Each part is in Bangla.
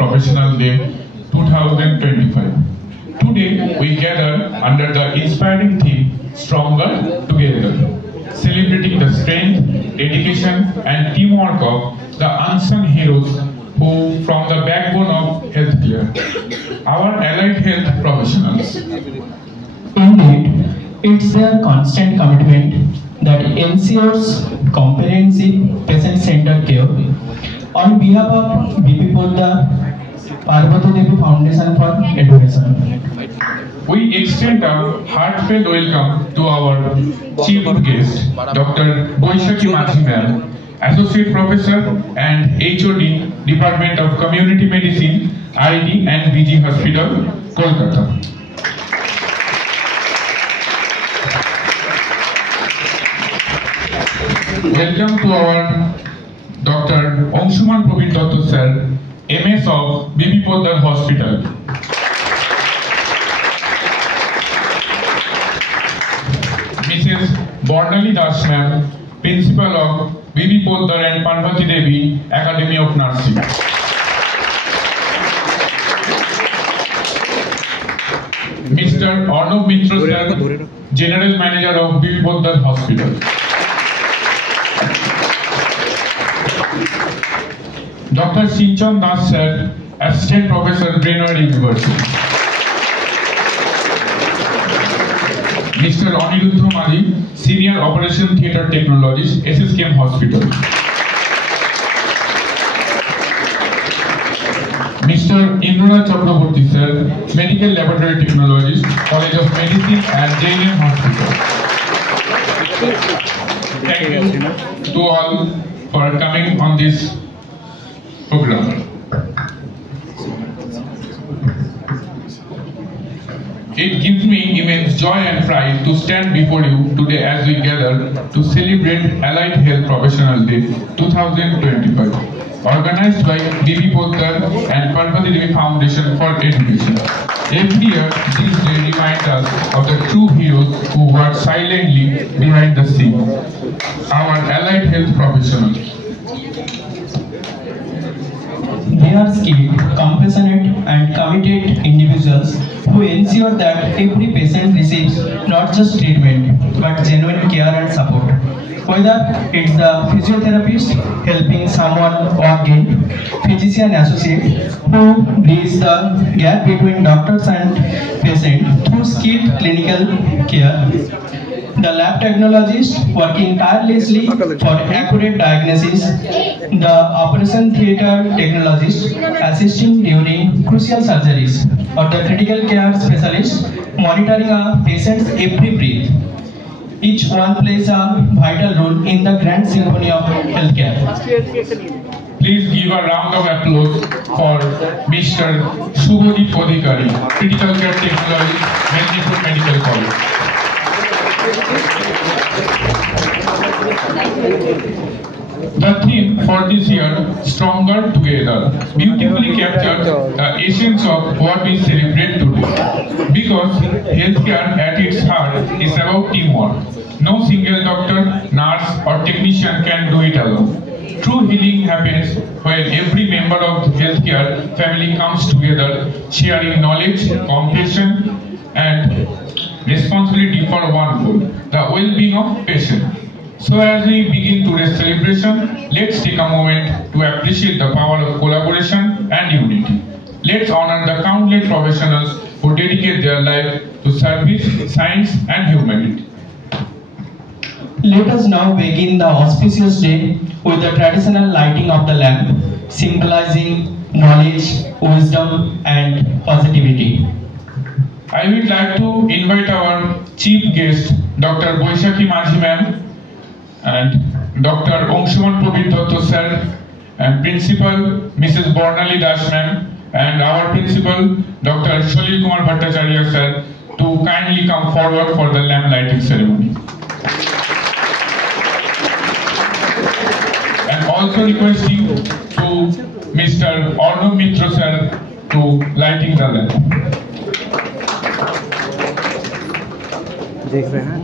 Professional Day 2025. Today we gather under the inspiring theme Stronger Together, celebrating the strength, dedication and teamwork of the unsung heroes who from the backbone of healthcare, our allied health professionals. Indeed, it's their constant commitment that ensures comprehensive patient-centered care. On behalf of BP Poddar, Parvati Devi Foundation for Education, we extend a heartfelt welcome to our chief guest, Dr. Boishakhi Majhi Ma'am, Associate Professor and HOD, Department of Community Medicine, ID and BG Hospital, Kolkata. Welcome to our Dr. Angshuman Probin Dotto Sir, MS of BP Poddar Hospital. Mrs. Bornali Das Ma'am, Principal of BP Poddar and Parvati Devi Academy of Nursing. Mr. Arnav Mitra Sir, General Manager of BP Poddar Hospital. Dr. Sinchan Das Sir, Assistant Professor, Brainerd University. Mr. Aniruddha Mali, Senior Operation Theatre Technologist, SSKM Hospital. Mr. Indra Chakraborty Sir, Medical Laboratory Technologist, College of Medicine and JNM Hospital. Thank you to all for coming on this program. It gives me immense joy and pride to stand before you today as we gather to celebrate Allied Health Professional Day 2025, organized by BP Poddar and Parvati Devi Foundation for Education. Every year, this day reminds us of the true heroes who work silently behind the scene, our allied health professionals. they are skilled, compassionate and committed individuals who ensure that every patient receives not just treatment but genuine care and support. Whether it's the physiotherapist helping someone walk in, physician associate who bridges the gap between doctors and patient through skilled clinical care, the lab technologist working tirelessly for accurate diagnosis, the operation theatre technologist assisting during crucial surgeries, or the critical care specialist monitoring a patient's every breath. Each one plays a vital role in the grand symphony of healthcare. Please give a round of applause for Mr. Shubhodip Adhikari, Critical Care Technologist, Medipur Medical College. The theme for this year, Stronger Together, beautifully captures the essence of what we celebrate today. Because healthcare at its heart is about teamwork. No single doctor, nurse or technician can do it alone. True healing happens when every member of the healthcare family comes together, sharing knowledge, compassion and responsibility for one goal, the well-being of patient. So as we begin today's celebration, let's take a moment to appreciate the power of collaboration and unity. Let's honor the countless professionals who dedicate their life to service, science and humanity. Let us now begin the auspicious day with the traditional lighting of the lamp, symbolizing knowledge, wisdom and positivity. I would like to invite our chief guest, Dr. Boishakhi Majhi Ma'am, and Dr. Angshuman Probin Dotto Sir, and Principal Mrs. Bornali Das Ma'am, and our Principal Dr. Shalil Kumar Bhattacharya Sir, to kindly come forward for the lamp lighting ceremony. And also requesting to Mr. Arnav Mitra Sir to lighting the lamp. देख रहे हैं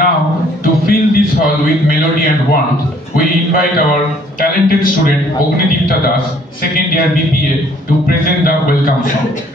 Now, to fill this hall with melody and warmth, we invite our talented student Ognidipta Das, second year BPA, to present the welcome song.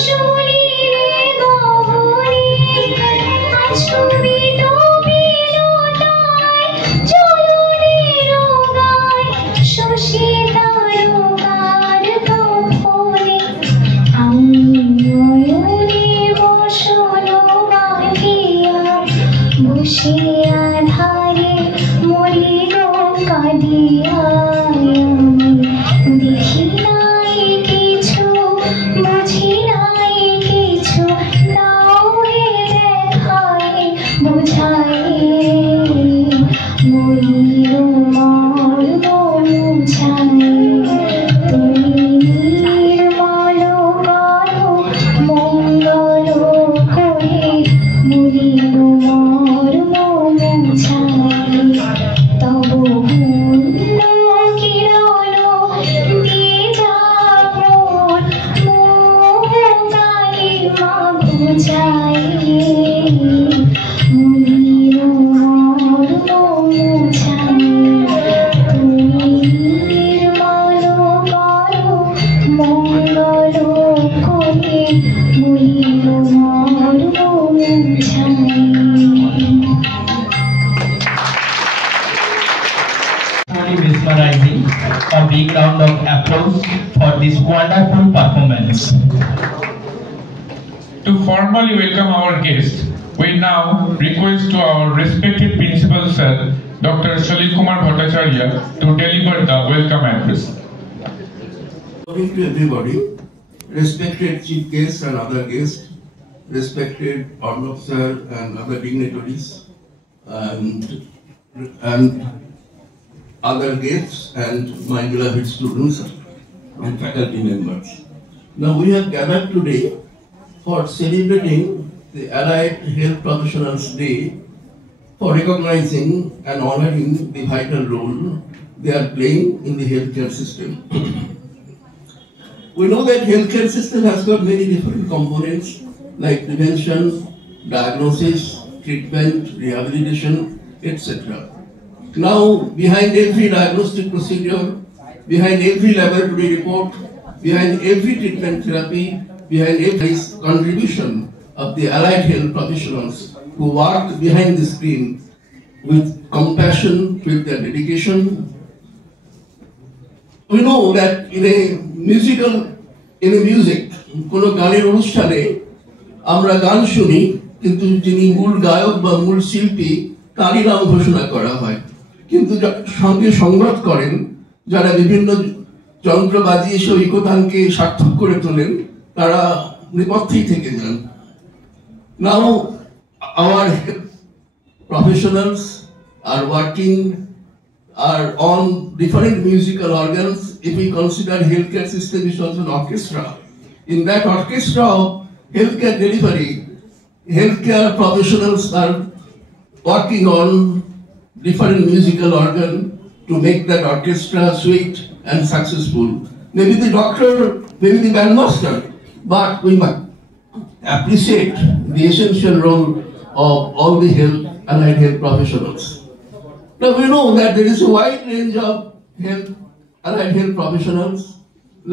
Shuli re applause for this wonderful performance. To formally welcome our guest, we now request to our respected principal sir, Dr. Salil Kumar Bhattacharya, to deliver the welcome address. Good morning to everybody, respected chief guests and other guests, respected Arnab sir and other dignitaries, and other guests and my beloved students and faculty members. Now we have gathered today for celebrating the Allied Health Professionals Day, for recognizing and honoring the vital role they are playing in the healthcare system. We know that healthcare system has got many different components like prevention, diagnosis, treatment, rehabilitation, etc. Now, behind every diagnostic procedure, behind every laboratory report, behind every treatment therapy, behind every contribution of the allied health professionals who work behind the screen with compassion, with their dedication. We know that in a music, কোনো গানের অনুষ্ঠানে আমরা গান শুনি, কিন্তু যিনি মূল গায়ক বা মূল শিল্পী তারই নাম ঘোষণা করা হয়, কিন্তু সঙ্গে সংগত করেন যারা বিভিন্ন যন্ত্র বাজিয়ে সেই ঐকতানকে সার্থক করে তোলেন, তারা নেপথ্যেই থেকে যান। Now our professionals are working on different musical organs. If we consider healthcare system is also an orchestra. In that orchestra of healthcare delivery, healthcare professionals are working on different musical organ to make that orchestra sweet and successful. Maybe the doctor, maybe the bandmaster, but we must appreciate the essential role of all the allied health professionals. Now we know that there is a wide range of allied health professionals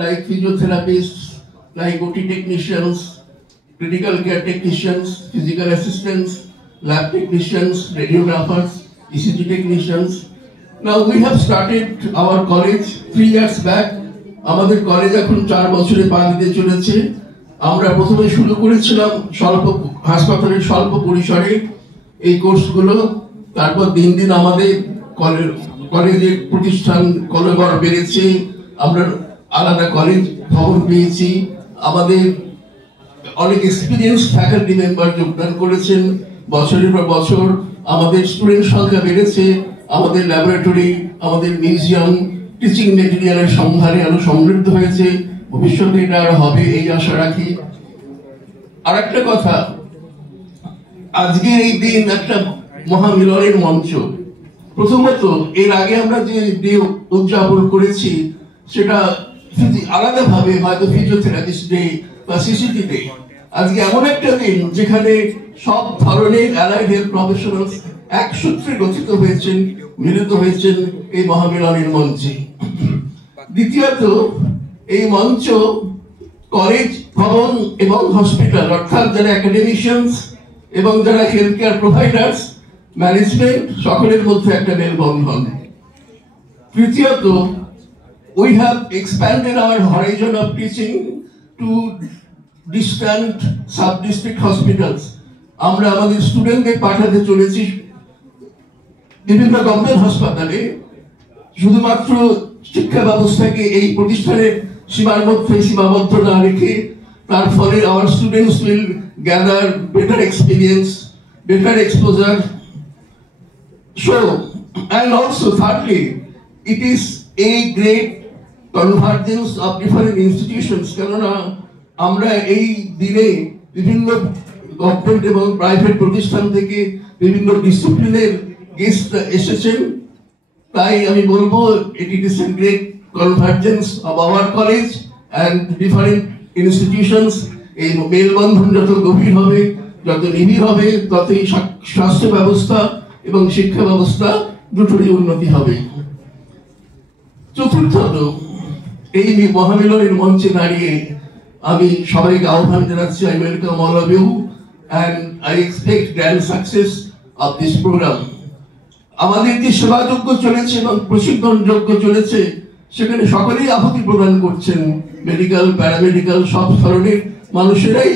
like physiotherapists, like OT technicians, critical care technicians, physical assistants, lab technicians, radiographers, ECG technicians. Now we have started our college 3 years back. আমাদের কলেজ এখন 4 বছরে পা দিতে চলেছে। আমরা প্রথমে শুরু করেছিলাম হাসপাতালের স্বল্প পরিসরে এই কোর্সগুলো, তারপর দিন দিন আমাদের কলেজের প্রতিষ্ঠান কলেবর বেড়েছে, আমরা আলাদা কলেজ ভবন পেয়েছি, আমাদের অনেক এক্সপিরিয়েন্স ফ্যাকাল্টি মেম্বার যোগদান করেছেন, বছরের পর বছর আমাদের স্টুডেন্ট সংখ্যা বেড়েছে, আমাদের ল্যাবরেটরি, আমাদের মিউজিয়াম, টিচিং মেটেরিয়ালের সম্ভারে আরো সমৃদ্ধ হয়েছে, ভবিষ্যতে এটা আর হবে এই আশা রাখি। আর একটা কথা, আজকের এই দিন একটা মহামিলনের মঞ্চ। প্রথমত এর আগে আমরা যে ডে উদযাপন করেছি সেটা আলাদাভাবে হয়তো ফিজিওথেরাপিস্ট ডে বা সিসিটি ডে। আজকে এমন একটা দিন যেখানে সব ধরনের অ্যালাইড হেলথ প্রফেশনালস এক সূত্রে গঠিত হয়েছেন, মিলিত হয়েছেন এই মহামিলনের মঞ্চে। দ্বিতীয়ত এই মঞ্চ কলেজ ভবন এবং হসপিটাল অর্থাৎ যারা একাডেমিশিয়ানস এবং যারা হেলথ কেয়ার প্রোভাইডার্স, ম্যানেজমেন্ট সকলের মধ্যে একটা মেলবন্ধন। তৃতীয়ত we have expanded our horizon of teaching to distant sub-district hospitals. আমরা আমাদের স্টুডেন্টদের পাঠাতে চলেছি বিভিন্ন গভর্নমেন্ট হাসপাতালে, শুধুমাত্র শিক্ষা ব্যবস্থাকে এই প্রতিষ্ঠানের সীমার মধ্যে সীমাবদ্ধ না রেখে, তার ফলে our students will gather better experience, better exposure. So, and also thirdly, it is a great convergence of different institutions. কেননা আমরা এই দিনে বিভিন্ন গভর্নমেন্ট এবং প্রাইভেট প্রতিষ্ঠান থেকে বিভিন্ন ডিসিপ্লিনের গেস্ট এসেছেন, তাই আমি বলবো it is a great convergence of our college and different institutions. এই মেলবন্ধন যত গভীর হবে, যত নিবিড় হবে, ততই স্বাস্থ্য ব্যবস্থা এবং শিক্ষা ব্যবস্থা দুটোরই উন্নতি হবে। চতুর্থত এই মহামিলনের মঞ্চে দাঁড়িয়ে আমি সবাইকে আহ্বান জানাচ্ছি, I welcome all of you and I expect grand success of this program. আমাদের যে সেবাযজ্ঞ চলেছে এবং প্রশিক্ষণ যজ্ঞ চলেছে, সেখানে সকলেই আহুতি প্রদান করছেন, মেডিকেল, প্যারামেডিক্যাল সব ধরনের মানুষেরাই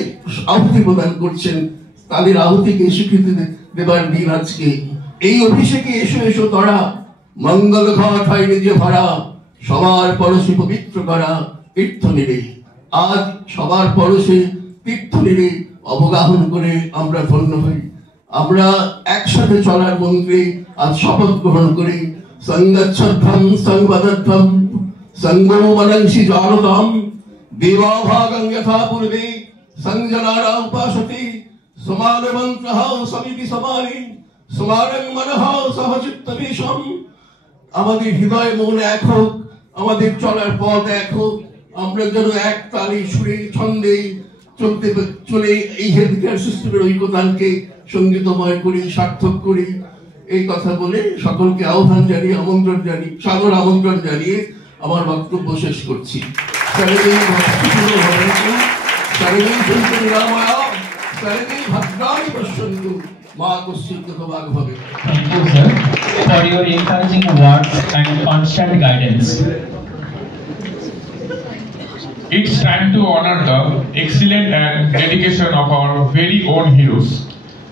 আহুতি প্রদান করছেন। তাদের আহুতিকে স্বীকৃতি দেবার দিন আজকে। এই অভিষেকে এসো এসো তরা, মঙ্গল ঘট হয় নিজে ভরা, সবার পরশে পবিত্র করা তীর্থ নিরে। আজ সবার পরশে তীর্থ নিরে অবগাহন করে আমরা ধন্য হই। আমরা একসাথে চলার মন্ত্রে আজ শপথ গ্রহণ করি। সঙ্গচ্ছধ্বম সংবদধ্বম সঙ্গো মনংসি জানতাম, দেবাভাগং যথা পূর্বে সংজনারা উপাসতে, সমান মন্ত্রঃ সমিতি সমানে সমানং মনঃ সহচিত্ত বিশম। আমাদের হৃদয় মন এক হোক, আমাদের চলার পথ এক হোক, আমরা যেন এক তালে সুরে ছন্দে চলে এই হেলথ কেয়ার সিস্টেমের ঐক্যতানকে সঙ্গীতময় করি, সার্থক করি। এই কথা বলে সকলকে আহ্বান জানিয়ে, আমন্ত্রণ জানিয়ে, সাদর আমন্ত্রণ জানিয়ে আমার বক্তব্য শেষ করছি। Thank you, sir, for your encouraging words and constant guidance. It's time to honor the excellent and dedication of our very own heroes,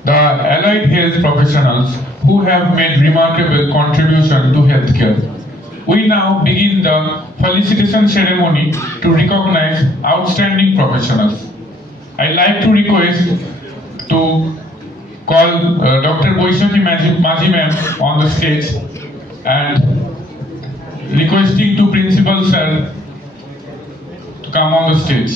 the allied health professionals who have made remarkable contribution to healthcare. We now begin the felicitation ceremony to recognize outstanding professionals. I'd like to request to call Dr. Boishaki Maji ma'am on the stage, and requesting to Principal sir to come on the stage.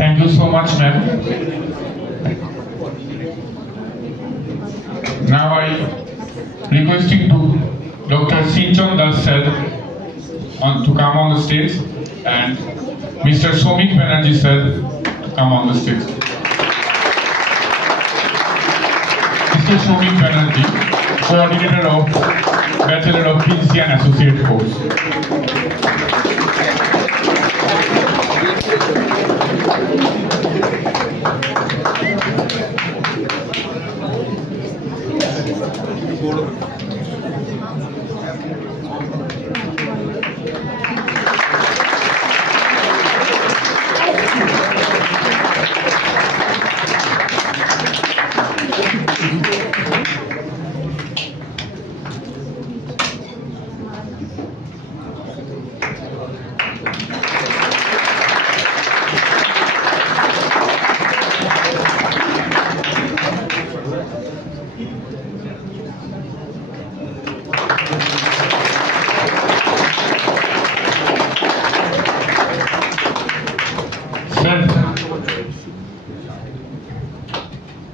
Thank you so much, ma'am. Now I requesting to Dr. Sinchon Das sir to come on the stage, and Mr. Somik Banerjee sir to come on the stage. Mr. Somik Banerjee, coordinator of Bachelor of PhD and Associate course.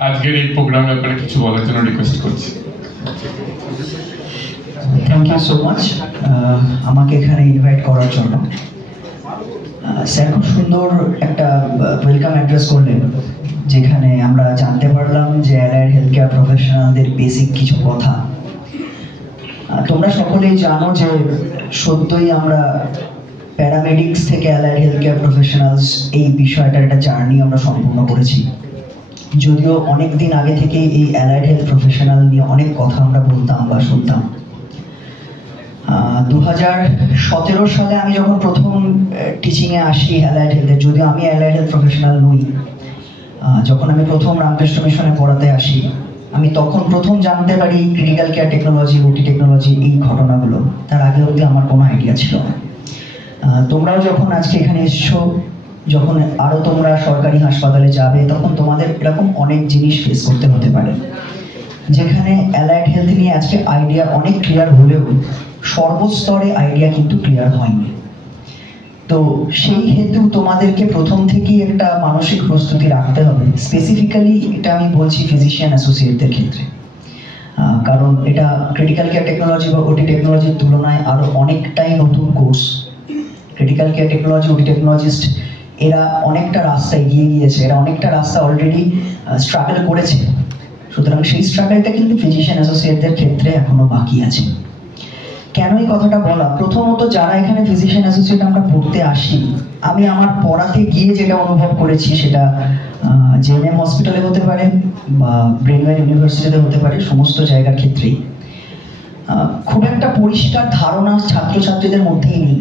আজকের এই প্রোগ্রামের ব্যাপারে কিছু বলার জন্য রিকোয়েস্ট করছি। থ্যাংক ইউ সো মাচ আমাকে এখানে ইনভাইট করার জন্য। স্যার খুব সুন্দর একটা ওয়েলকাম অ্যাড্রেস করলেন, যেখানে আমরা জানতে পারলাম যে অ্যালাইড হেলথ কেয়ার প্রফেশনালদের বেসিক কিছু কথা। তোমরা সকলেই জানো যে সত্যই আমরা প্যারামেডিক্স থেকে অ্যালাইড হেলথ কেয়ার প্রফেশনালস এই বিষয়টার একটা জার্নি আমরা সম্পূর্ণ করেছি। যদিও অনেক দিন আগে থেকে এই অ্যালাইড হেলথ প্রফেশনাল নিয়ে অনেক কথা আমরা বলতাম বা শুনতাম। 2017 সালে আমি যখন প্রথম টিচিংয়ে আসি অ্যালাইড হেলথে, যদিও আমি অ্যালাইড হেলথ প্রফেশনাল নই, যখন আমি প্রথম রামকৃষ্ণ মিশনে পড়াতে আসি, আমি তখন প্রথম জানতে পারি ক্রিটিক্যাল কেয়ার টেকনোলজি, ওটি টেকনোলজি, এই ঘটনাগুলো। তার আগে অবধি আমার কোনো আইডিয়া ছিল না। তোমরাও যখন আজকে এখানে এসছো, যখন আরো তোমরা সরকারি হাসপাতালে যাবে, তখন তোমাদের এরকম অনেক জিনিস ফেস করতে হতে পারে, যেখানে অ্যালাইড হেলথ নিয়ে আজকে আইডিয়া অনেক ক্লিয়ার হলেও সর্বস্তরে আইডিয়া কিন্তু ক্লিয়ার হয়নি। তো সেই হেতু তোমাদেরকে প্রথম থেকেই একটা মানসিক প্রস্তুতি রাখতে হবে। স্পেসিফিক্যালি এটা আমি বলছি ফিজিশিয়ান অ্যাসোসিয়েটদের ক্ষেত্রে, কারণ এটা ক্রিটিক্যাল কেয়ার টেকনোলজি বা ওটি টেকনোলজির তুলনায় আরো অনেকটাই নতুন কোর্স। ক্রিটিক্যাল কেয়ার টেকনোলজি, ওটি টেকনোলজিস্ট এরা অনেকটা রাস্তা এগিয়ে গিয়েছে, এরা অনেকটা রাস্তা অলরেডি স্ট্রাগল করেছে। সুতরাং সেই স্ট্রাগলটা কিন্তু ফিজিশিয়ান অ্যাসোসিয়েটদের ক্ষেত্রে এখনো বাকি আছে। কেন এই কথাটা বলা? প্রথমত, যারা এখানে ফিজিশিয়ান অ্যাসোসিয়েট আমরা পড়তে আসি, আমি আমার পড়াতে গিয়ে যেটা অনুভব করেছি সেটা জেএনএম হসপিটালে হতে পারে বা ব্রেনওয়্যার ইউনিভার্সিটিতে হতে পারে, সমস্ত জায়গার ক্ষেত্রেই খুব একটা পরিষ্কার ধারণা ছাত্রছাত্রীদের মধ্যেই নেই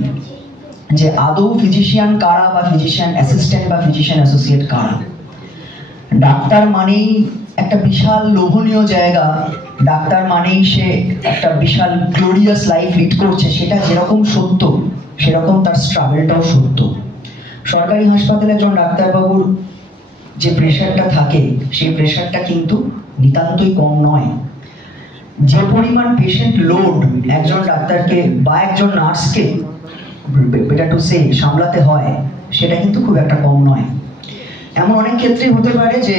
যে আদৌ ফিজিশিয়ান কারা বা ফিজিশিয়ান অ্যাসিস্ট্যান্ট বা ফিজিশিয়ান অ্যাসোসিয়েট কারা। ডাক্তার মানেই একটা বিশাল লোভনীয় জায়গা, ডাক্তার মানেই সে একটা বিশাল গ্লোরিয়াস লাইফ লিড করছে, সেটা যেরকম সত্য সেরকম তার স্ট্রাগলটাও সত্য। সরকারি হাসপাতালে একজন ডাক্তারবাবুর যে প্রেশারটা থাকে, সেই প্রেশারটা কিন্তু নিতান্তই কম নয়। যে পরিমাণ পেশেন্ট লোড একজন ডাক্তারকে বা একজন নার্সকে বেটার টু সে সামলাতে হয়, সেটা কিন্তু খুব একটা কম নয়। এমন অনেক ক্ষেত্রেই হতে পারে যে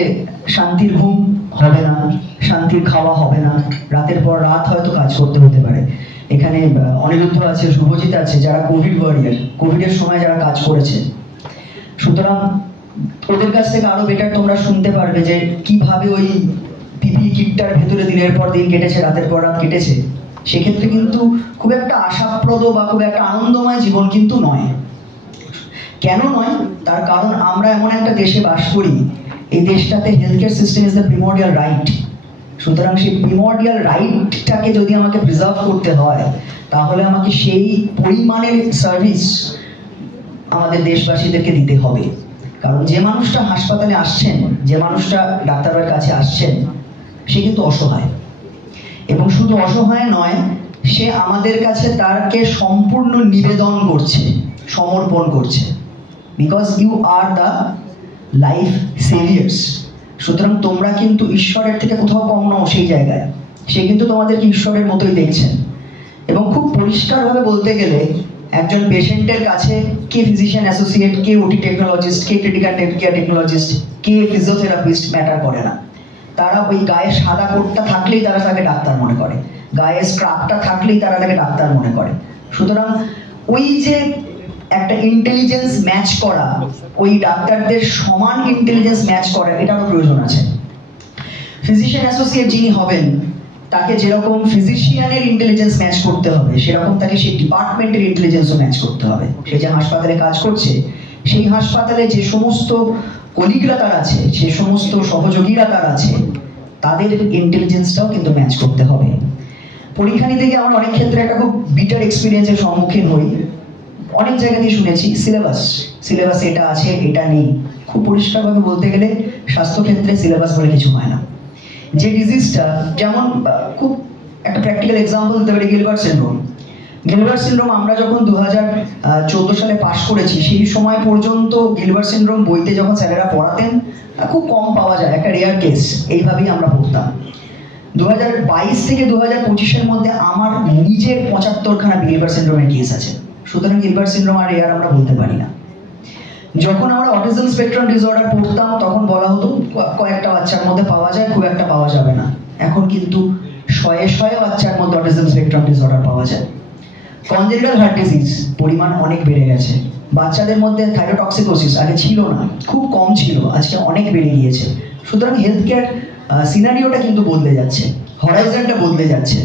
শান্তির ঘুম হবে না, শান্তির খাওয়া হবে না, রাতের পর রাত হয়তো কাজ করতে হতে পারে। এখানে অনিরুদ্ধ আছে, শুভজিৎ আছে, যারা কোভিড ওয়ারিয়ার, কোভিডের সময় যারা কাজ করেছে। সুতরাং ওদের কাছ থেকে আরো বেটার তোমরা শুনতে পারবে যে কিভাবে ওই পিপি কিটটার ভেতরে দিনের পর দিন কেটেছে, রাতের পর রাত কেটেছে। সেক্ষেত্রে কিন্তু খুব একটা আশাপ্রদ বা খুব একটা আনন্দময় জীবন কিন্তু নয়। কেন নয়? তার কারণ আমরা এমন একটা দেশে বাস করি, এই দেশটাতে health care system is the primordial right. সুতরাং সেই প্রিমর্ডিয়াল রাইটটাকে যদি আমাকে প্রিজার্ভ করতে হয়, তাহলে আমাকে সেই পরিমাণের সার্ভিস আমাদের দেশবাসীদেরকে দিতে হবে। কারণ যে মানুষটা হাসপাতালে আসছেন, যে মানুষটা ডাক্তারের কাছে আসছেন, সে কিন্তু অসহায়। এবং শুধু অসহায় নয়, সে আমাদের কাছে তারকে সম্পূর্ণ নিবেদন করছে, সমর্পণ করছে। Because you are the life saviours. সুতরাং তোমরা কিন্তু ঈশ্বরের থেকে কোথাও কম নও সেই জায়গায়। সে কিন্তু তোমাদেরকে ঈশ্বরের মতোই দেখছেন। এবং খুব পরিষ্কারভাবে বলতে গেলে, একজন পেশেন্টের কাছে কে ফিজিশিয়ান অ্যাসোসিয়েট, কে ওটি টেকনোলজিস্ট, কে ক্রিটিক্যাল কেয়ার টেকনোলজিস্ট, কে ফিজিওথেরাপিস্ট ম্যাটার করে না। তারা ওই গায়ে সাদা কোটটা থাকলেই তারা তাকে ডাক্তার মনে করে, গায়ে স্ক্রাবটা থাকলেই তারা তাকে ডাক্তার মনে করে। সুতরাং ওই যে একটা ইন্টেলিজেন্স ম্যাচ করা, ওই ডাক্তারদের সমান ইন্টেলিজেন্স ম্যাচ করা, এটারও প্রয়োজন আছে। ফিজিশিয়ান অ্যাসোসিয়েট যিনি হবেন, তাকে যেরকম ফিজিশিয়ানের ইন্টেলিজেন্স ম্যাচ করতে হবে, সেরকম তাকে সেই ডিপার্টমেন্টের ইন্টেলিজেন্সও ম্যাচ করতে হবে। সে যে হাসপাতালে কাজ করছে, সেই হাসপাতালে যে সমস্ত কলিগরা তার আছে, যে সমস্ত সহযোগীরা তার আছে, তাদের ইন্টেলিজেন্সটাও কিন্তু ম্যাচ করতে হবে। পরীক্ষা নিতে গিয়ে আমার অনেক ক্ষেত্রে একটা খুব বিটার এক্সপিরিয়েন্সের সম্মুখীন হই। অনেক জায়গাতেই শুনেছি সিলেবাস এটা আছে, এটা নেই। খুব পরিষ্কারভাবে বলতে গেলে স্বাস্থ্যক্ষেত্রে সিলেবাস বলে কিছু হয় না। যে ডিজিজটা, যেমন খুব একটা প্র্যাকটিক্যাল এক্সাম্পল দিতে পারি, গিলবার্ট সিনড্রোম আমরা যখন 2014 সালে পাশ করেছি, সেই সময় পর্যন্ত গিলবার্ট সিনড্রোম বইতে যখন স্যারেরা পড়াতেন, খুব কম পাওয়া যায়, একটা রেয়ার কেস, এইভাবেই আমরা পড়তাম। 2022 থেকে 2025-এর মধ্যে আমার নিজের 75খানা গিলবার্ট সিনড্রোমের কেস আছে। সুতরাং গিলবার্ট সিনড্রোম আর রেয়ার আমরা বলতে পারি না। যখন আমরা অটিজম স্পেকট্রাম ডিসঅর্ডার পড়তাম, তখন বলা হতো কয়েকটা বাচ্চার মধ্যে পাওয়া যায়, খুব একটা পাওয়া যাবে না। এখন কিন্তু শয়ে বাচ্চার মধ্যে অটিজম স্পেকট্রাম ডিসঅর্ডার পাওয়া যায়। কনজেনিটাল হার্ট ডিজিজ পরিমাণ অনেক বেড়ে গেছে। বাচ্চাদের মধ্যে থাইরোটক্সিকোসিস আগে ছিল না, খুব কম ছিল, আজকে অনেক বেড়ে গিয়েছে। সুতরাং হেলথ কেয়ার সিনারিওটা কিন্তু বদলে যাচ্ছে, হরাইজনটা বদলে যাচ্ছে।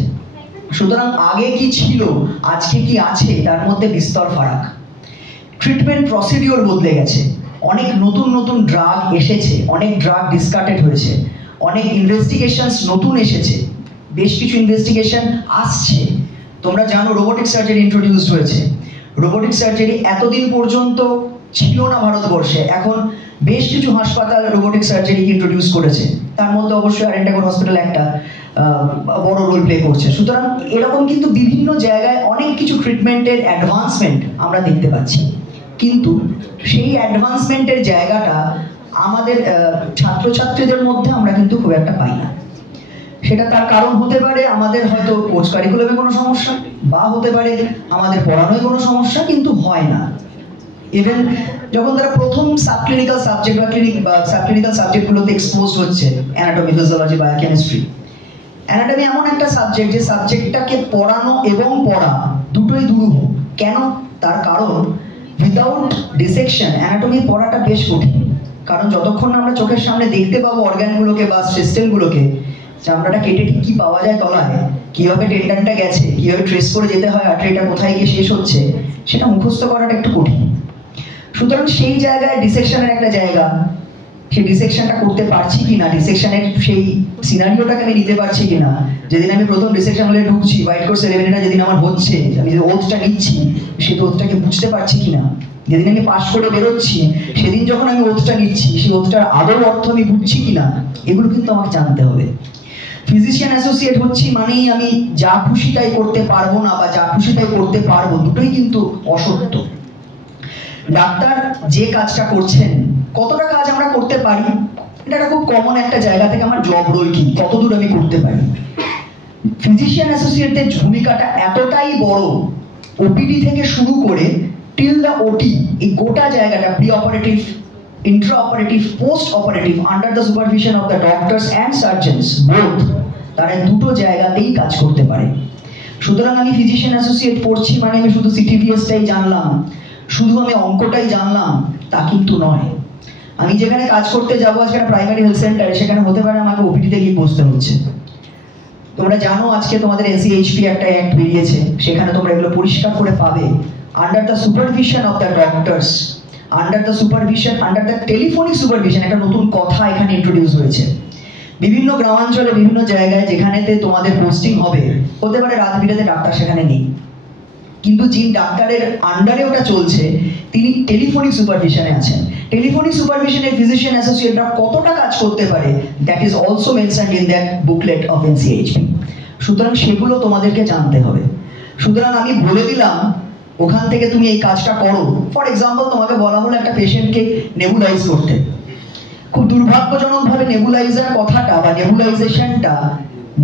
সুতরাং আগে কি ছিল, আজকে কি আছে, তার মধ্যে বিস্তর ফারাক। ট্রিটমেন্ট প্রসিডিওর বদলে গেছে, অনেক নতুন নতুন ড্রাগ এসেছে, অনেক ড্রাগ ডিসকার্টেড হয়েছে, অনেক ইনভেস্টিগেশনস নতুন এসেছে, বেশ কিছু ইনভেস্টিগেশন আসছে। তোমরা জানো রোবোটিক সার্জারি ইন্ট্রোডিউসড হয়েছে। রোবোটিক সার্জারি এতদিন পর্যন্ত ছিল না ভারতবর্ষে, এখন বেশ কিছু হাসপাতাল রোবোটিক সার্জারি ইন্ট্রোডিউস করেছে। তার মধ্যে অবশ্যই আরএনডি হসপিটাল একটা বড় রোল প্লে করছে। সুতরাং এরকম কিন্তু বিভিন্ন জায়গায় অনেক কিছু ট্রিটমেন্টের অ্যাডভান্সমেন্ট আমরা দেখতে পাচ্ছি, কিন্তু সেই অ্যাডভান্সমেন্টের জায়গাটা আমাদের ছাত্রছাত্রীদের মধ্যে আমরা কিন্তু খুব একটা পাই না। সেটা তার কারণ হতে পারে আমাদের হয়তো কোর্স কারিকুলামে কোনো সমস্যা, বা হতে পারে আমাদের পড়ানোয় কোনো সমস্যা, কিন্তু হয় না। ইভেন যখন তারা প্রথম সাবক্লিনিক্যাল সাবজেক্ট বা সাবক্লিনিক্যাল সাবজেক্টগুলোতে এক্সপোজ হচ্ছে, অ্যানাটমি, ফিজিওলজি, বায়োকেমিস্ট্রি। অ্যানাটমি এমন একটা সাবজেক্ট যে সাবজেক্টটাকে পড়ানো এবং পড়া দুটোই দুরূহ। কেন? তার কারণ উইদাউট ডিসেকশন অ্যানাটমি পড়াটা বেশ কঠিন। কারণ যতক্ষণ আমরা চোখের সামনে দেখতে পাবো অর্গানগুলোকে বা সিস্টেমগুলোকে, চামড়াটা কেটে ঠিক কি পাওয়া যায় তলায়, কিভাবে টেন্ডনটা গেছে, কিভাবে ট্রেস করে যেতে হয়, আর্টারিটা কোথায় গিয়ে শেষ হচ্ছে, সেটা মুখস্থ করাটা একটু কঠিন। সুতরাং সেই জায়গায় ডিসেকশনের একটা জায়গা, সেই ডিসেকশনটা করতে পারছি কিনা, ডিসেকশনের সেই সিনারিওটাকে আমি নিতে পারছি কিনা, যেদিন আমি প্রথম ডিসেকশন হলে ঢুকছি, হোয়াইট কোর্স সেরেমনিটা যেদিন আমার হচ্ছে, আমি যে ওথটা নিচ্ছি সেই ওথটাকে বুঝতে পারছি কিনা, যেদিন আমি পাস করে বেরোচ্ছি সেদিন যখন আমি ওথটা নিচ্ছি সেই ওথটার আদৌ অর্থ আমি বুঝছি কিনা, এগুলো কিন্তু আমাকে জানতে হবে। ফিজিশিয়ান অ্যাসোসিয়েট হচ্ছি মানেই আমি যা খুশি তাই করতে পারবো না বা যা খুশি তাই করতে পারবো, দুটোই কিন্তু অসত্য। ডাক্তার যে কাজটা করছেন, কতটা কাজ আমরা করতে পারি, এটা একটা খুব কমন একটা জায়গা থেকে আমার জব রোল কি, কতদূর আমি করতে পারি। ফিজিশিয়ান অ্যাসোসিয়েটের ভূমিকাটা এতটাই বড়, ওপিডি থেকে শুরু করে টিল দ্য ওটি, এই গোটা জায়গাটা pre operative, intraoperative, post-operative, under the supervision of the doctors and surgeons, both, তারা দুটো জায়গাতেই কাজ করতে পারে। সুতরাং আমি ফিজিশিয়ান অ্যাসোসিয়েট পড়ছি মানে আমি শুধু সিটিভিএসটাই জানলাম, শুধু আমি অঙ্কটাই জানলাম, তা কিন্তু নয়। আমি যেখানে কাজ করতে যাবো আজকে প্রাইমারি হেলথ সেন্টারে, সেখানে হতে পারে আমাকে ওপিডিতে গিয়ে বসতে হচ্ছে। তোমরা জানো আজকে তোমাদের এসিএইচপি একটা অ্যাক্ট বেরিয়েছে, সেখানে তোমরা এগুলো পরিষ্কার করে পাবে। Under the supervision of the doctors, under the supervision, under the telephonic supervision, একটা নতুন কথা এখানে ইন্ট্রোডিউস হয়েছে। বিভিন্ন গ্রামাঞ্চলে বিভিন্ন জায়গায় যেখানেতে তোমাদের পোস্টিং হবে, হতে পারে রাত বিরাতে ডাক্তার সেখানে নেই, কিন্তু যিনি ডাক্তারের আন্ডারে ওটা চলছে তিনি টেলিফোনিক সুপারভিশনে আছেন। টেলিফোনিক সুপারভিশনে ফিজিশিয়ান অ্যাসোসিয়েটরা কতটা কাজ করতে পারে, that is also mentioned in that booklet of NCHP. সুতরাং সেগুলো তোমাদেরকে জানতে হবে। সুতরাং আমি বলে দিলাম ওখান থেকে তুমি এই কাজটা করো। ফর এক্সাম্পল তোমাকে বলা হলো একটা পেশেন্টকে নেবুলাইজ করতে, খুব দুর্ভাগ্যজনকভাবে নেবুলাইজার কথাটা বা নেবুলাইজেশনটা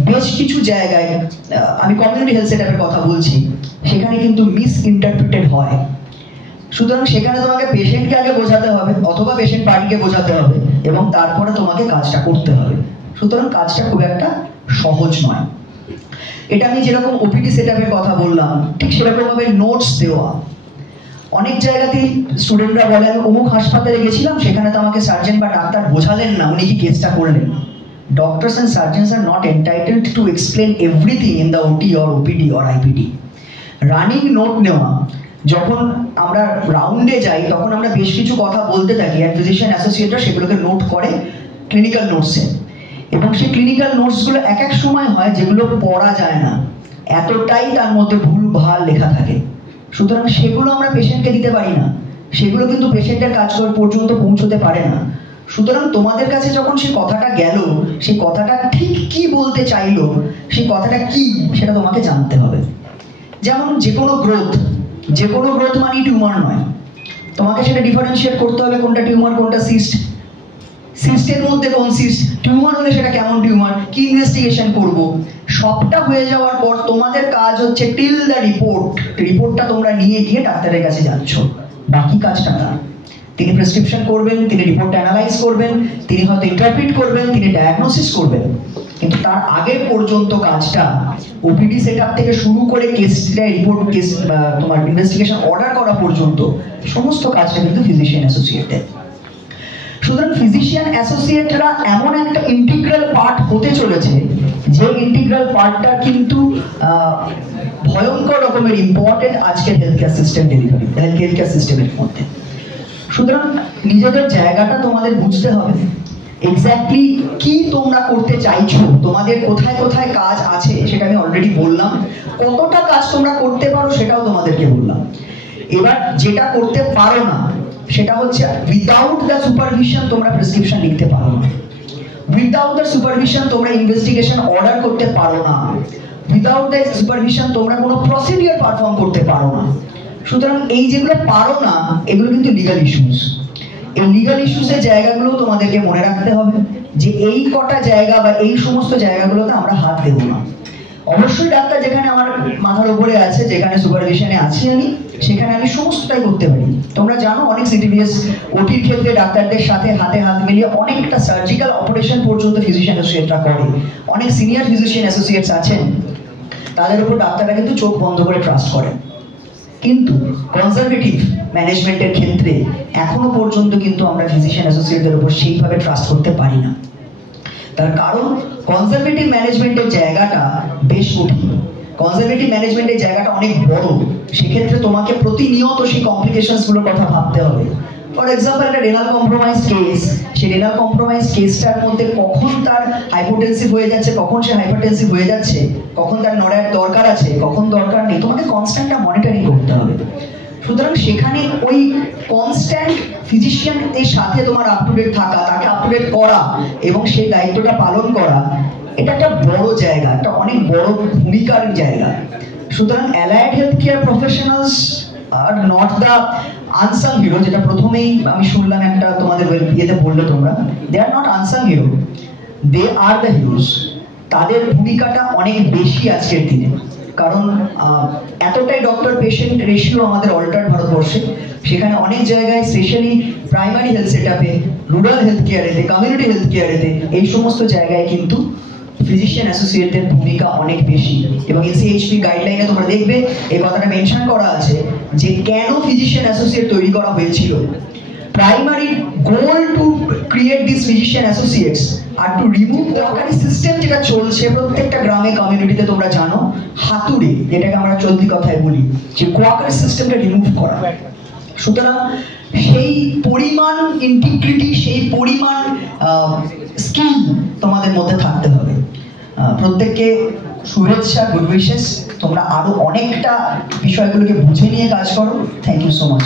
বেশ কিছু জায়গায়, আমি কমিউনিটি হেলথ সেটআপের কথা বলছি, সেখানে কিন্তু মিস ইন্টারপ্রিটেড হয়। সুতরাং সেখানে তোমাকে পেশেন্টকে আগে বোঝাতে হবে অথবা পেশেন্ট পার্টিকে বোঝাতে হবে এবং তারপরে তোমাকে কাজটা করতে হবে। সুতরাং কাজটা খুব একটা সহজ নয়। এটা আমি যেরকম ওপিডি সেটআপের কথা বললাম, ঠিক সেরকম ভাবে নোটস দেওয়া। অনেক জায়গাতেই স্টুডেন্টরা বলে আমি অমুক হাসপাতালে গেছিলাম, সেখানে তো আমাকে সার্জন বা ডাক্তার বোঝালেন না, উনি কি কেসটা করলেন। Doctors and surgeons are not entitled to explain everything in the OT or OPD or IPD. Running note নেওয়া, যখন আমরা রাউন্ডে যাই তখন আমরা বেশ কিছু কথা বলতে থাকি, আর ফিজিশিয়ান অ্যাসোসিয়েটরা সেগুলোকে নোট করে ক্লিনিক্যাল নোটসে, এবং সেই ক্লিনিক্যাল নোটসগুলো এক এক সময় হয় যেগুলো পড়া যায় না, এতটাই তার মধ্যে ভুল ভাল লেখা থাকে। সুতরাং সেগুলো আমরা পেশেন্টকে দিতে পারি না, সেগুলো কিন্তু পেশেন্টের কাজ পর্যন্ত পৌঁছতে পারে না। সুতরাং তোমাদের কাছে যখন সেই কথাটা গেল, সেই কথাটা ঠিক কি বলতে চাইলো, সেই কথাটা কি সেটা তোমাকে জানতে হবে। যেমন যে কোনো গ্রোথ মানে টিউমার নয়, তোমাকে সেটা ডিফারেন্সিয়েট করতে হবে কোনটা টিউমার কোনটা সিস্ট, সিস্টের মধ্যে কোন সিস্ট, টিউমার হলে সেটা কেমন টিউমার, কি ইনভেস্টিগেশন করব। সবটা হয়ে যাওয়ার পর তোমাদের কাজ হচ্ছে টিল দ্য রিপোর্টটা তোমরা নিয়ে গিয়ে ডাক্তারের কাছে যাচ্ছ, বাকি কাজটা না। তিনি প্রেসক্রিপশন করবেন, তিনি রিপোর্টটা অ্যানালাইজ করবেন, তিনি হয়তো ইন্টারপ্রিট করবেন, তিনি ডায়াগনোসিস করবেন, কিন্তু তার আগের পর্যন্ত কাজটা ওপিডি সেটআপ থেকে শুরু করে কেসটা রিপোর্ট, কেস তোমার ইনভেস্টিগেশন অর্ডার করা পর্যন্ত সমস্ত কাজটা কিন্তু ফিজিশিয়ান অ্যাসোসিয়েটের। সুতরাং ফিজিশিয়ান অ্যাসোসিয়েটরা এমন একটা ইন্টিগ্রাল পার্ট হতে চলেছে, যে ইন্টিগ্রাল পার্টটা কিন্তু ভয়ঙ্কর রকমের ইম্পর্টেন্ট আজকের health care system delivery, health care সিস্টেমের মধ্যে। সুতরাং নিজেদের জায়গাটা তোমাদের বুঝতে হবে, এক্স্যাক্টলি কি তোমরা করতে চাইছো, তোমাদের কোথায় কোথায় কাজ আছে সেটা আমি অলরেডি বললাম, কতটা কাজ তোমরা করতে পারো সেটাও তোমাদেরকে বললাম। এবার যেটা করতে পারো না সেটা হচ্ছে উইদাউট দ্য সুপারভিশন তোমরা প্রেসক্রিপশন লিখতে পারো না। উইদাউট দ্য সুপারভিশন তোমরা ইনভেস্টিগেশন অর্ডার করতে পারো না, উইদাউট দ্য সুপারভিশন তোমরা কোনো প্রসিডিওর পারফর্ম করতে পারো না। সুতরাং এই যেগুলো পারো না এগুলো কিন্তু লিগাল ইস্যুস। এই লিগাল ইস্যুসের জায়গাগুলো তোমাদেরকে মনে রাখতে হবে যে এই কটা জায়গা বা এই সমস্ত জায়গাগুলোতে আমরা হাত দেবো না। অবশ্যই ডাক্তার যেখানে আমার মাথার উপরে আছে, যেখানে সুপারভিশনে আছি আমি, সেখানে আমি সমস্তটাই করতে পারি। তোমরা জানো অনেক সিটিবিএস ওটির ক্ষেত্রে ডাক্তারদের সাথে হাতে হাত মিলিয়ে অনেকটা সার্জিক্যাল অপারেশন পর্যন্ত ফিজিশিয়ান অ্যাসোসিয়েটরা করে। অনেক সিনিয়র ফিজিশিয়ান অ্যাসোসিয়েটস আছেন, তাদের উপর ডাক্তাররা কিন্তু চোখ বন্ধ করে ট্রাস্ট করেন। কিন্তু কনজারভেটিভ ম্যানেজমেন্টের ক্ষেত্রে এখনো পর্যন্ত কিন্তু আমরা ফিজিশিয়ান অ্যাসোসিয়েটদের উপর সেইভাবে ট্রাস্ট করতে পারি না। তার কারণ কনজারভেটিভ ম্যানেজমেন্টের জায়গাটা বেশ কঠিন, কনজারভেটিভ ম্যানেজমেন্টের জায়গাটা অনেক বড়। সেক্ষেত্রে তোমাকে প্রতিনিয়ত সেই কমপ্লিকেশনসগুলোর কথা ভাবতে হবে। ফর এক্সাম্পল একটা রেনাল কম্প্রোমাইজ কেস, সেই রেনাল কম্প্রোমাইজ কেসটার মধ্যে কখন তার হাইপোটেনসিভ হয়ে যাচ্ছে, কখন সে হাইপারটেনসিভ হয়ে যাচ্ছে, কখন তার নড়ার দরকার আছে, কখন দরকার নেই, তোমাকে কনস্ট্যান্টটা মনিটরিং করতে হবে। সুতরাং সেখানে ওই কনস্ট্যান্ট ফিজিশিয়ানদের সাথে তোমার আপ টু ডেট থাকা, তাকে আপ টু ডেট করা এবং সেই দায়িত্বটা পালন করা, এটা একটা বড় জায়গা, একটা অনেক বড় ভূমিকার জায়গা। সুতরাং allied health care professionals are not the unsung hero, যেটা প্রথমেই আমি শুনলাম একটা তোমাদের ইয়েতে বললে তোমরা, they are not unsung hero, they are the heroes. তাদের ভূমিকাটা অনেক বেশি আজকের দিনে, কারণ এতটাই ডক্টর পেশেন্ট রেশিও আমাদের অল্টার ভারতবর্ষে, সেখানে অনেক জায়গায় স্পেশালি প্রাইমারি হেলথ সেটআপে, রুরাল হেলথ কেয়ারেতে, কমিউনিটি হেলথ কেয়ারেতে, এই সমস্ত জায়গায় কিন্তু ফিজিশিয়ান অ্যাসোসিয়েটদের ভূমিকা অনেক বেশি। এবং এসিএইচপি গাইডলাইনে তোমরা দেখবে এই কথাটা মেনশন করা আছে যে কেন ফিজিশিয়ান অ্যাসোসিয়েট তৈরি করা হয়েছিল। Primary goal to create this physician associates আর টু রিমুভ সরকারি সিস্টেম যেটা চলছে প্রত্যেকটা গ্রামে কমিউনিটিতে, তোমরা জানো হাতুড়ে, যেটাকে আমরা চলতি কথায় বলি, যে কোয়াকারি সিস্টেমটা রিমুভ করা। সুতরাং সেই পরিমাণ ইন্টিগ্রিটি, সেই পরিমাণ স্কিল তোমাদের মধ্যে থাকতে হবে। প্রত্যেককে শুভেচ্ছা, গুড উইশেস। তোমরা আরো অনেকটা বিষয়গুলোকে বুঝে নিয়ে কাজ করো। Thank you so much.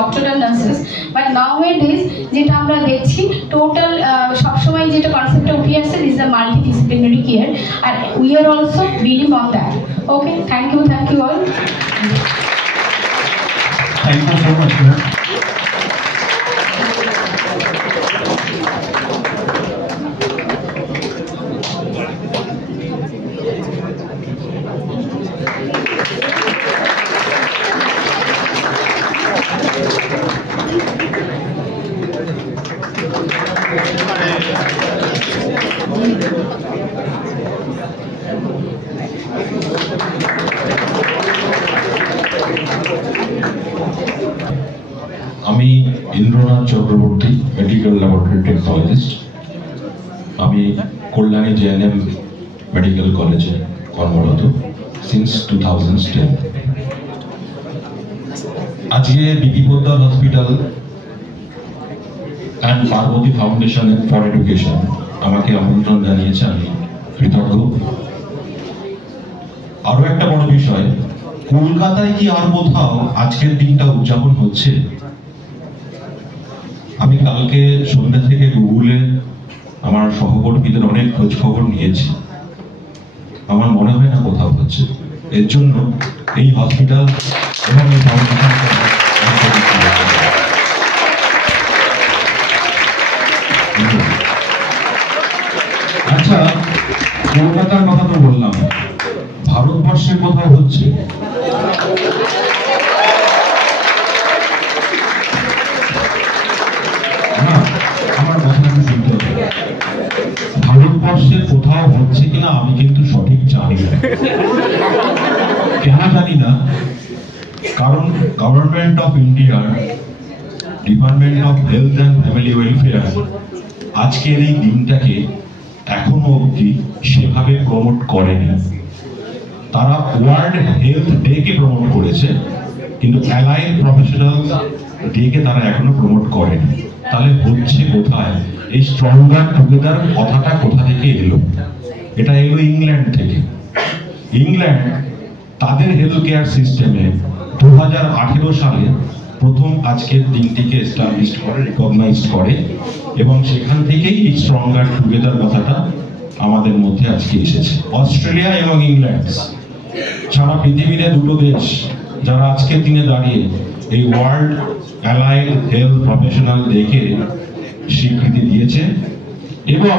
Doctoral nurses, but nowadays যেটা আমরা দেখছি টোটাল সবসময় যেটা কনসেপ্টটা উঠে আসছে, this is a multidisciplinary care, আর we are also believe on that. Okay, thank you all. Thank you so much. আমি Indranath Chakraborty, medical laboratory technologist. আমি কল্যাণী জেএনএম মেডিকেল কলেজে কর্মরত সিন্স 2010। আজকে BP Poddar hospital and Parvati foundation for education আমাকে আমন্ত্রণ জানিয়েছে, আমি কৃতজ্ঞ। আরো একটা বড় বিষয়, কলকাতায় কি আর কোথাও আজকের দিনটা উদযাপন হচ্ছে? আমি কালকে সন্ধ্যা থেকে গুগলে আমার সহকর্মীদের অনেক খোঁজ খবর নিয়েছি, আমার মনে হয় না কোথাও হচ্ছে। এর জন্য এই হসপিটাল এবং এই ফাউন্ডেশন, আচ্ছা কলকাতার কথা তো বললাম, ভারতবর্ষে কোথাও হচ্ছে? আমার কথা শুনতে হবে, ভারতবর্ষে কোথাও হচ্ছে কিনা আমি কিন্তু সঠিক জানি না। কেন জানি না? কারণ গভর্নমেন্ট অফ ইন্ডিয়ার department of health and family welfare আজকের এই দিনটাকে এখনো অবধি সেভাবে প্রমোট করেনি। তারা ওয়ার্ল্ড হেলথ ডে কে প্রমোট করেছে, কিন্তু অ্যালাইড প্রফেশনাল ডে কে তারা এখনো প্রমোট করেনি। তাহলে হচ্ছে কোথায়? এই স্ট্রঙ্গার টুগেদার কথাটা কোথা থেকে এলো? এটা এলো ইংল্যান্ড থেকে। ইংল্যান্ড তাদের হেলথ কেয়ার সিস্টেমে 2018 সালে প্রথম আজকের দিনটিকে এস্টাবলিশ করে, রিকগনাইজড করে, এবং সেখান থেকেই এই স্ট্রঙ্গার টুগেদার কথাটা আমাদের মধ্যে আজকে এসেছে। অস্ট্রেলিয়া এবং ইংল্যান্ড সারা পৃথিবীতে দুটো দেশ যারা আজকের দিনে দাঁড়িয়ে এই ওয়ার্ল্ড অ্যালাইড হেলথ প্রফেশনাল ডেকে স্বীকৃতি দিয়েছে। এবং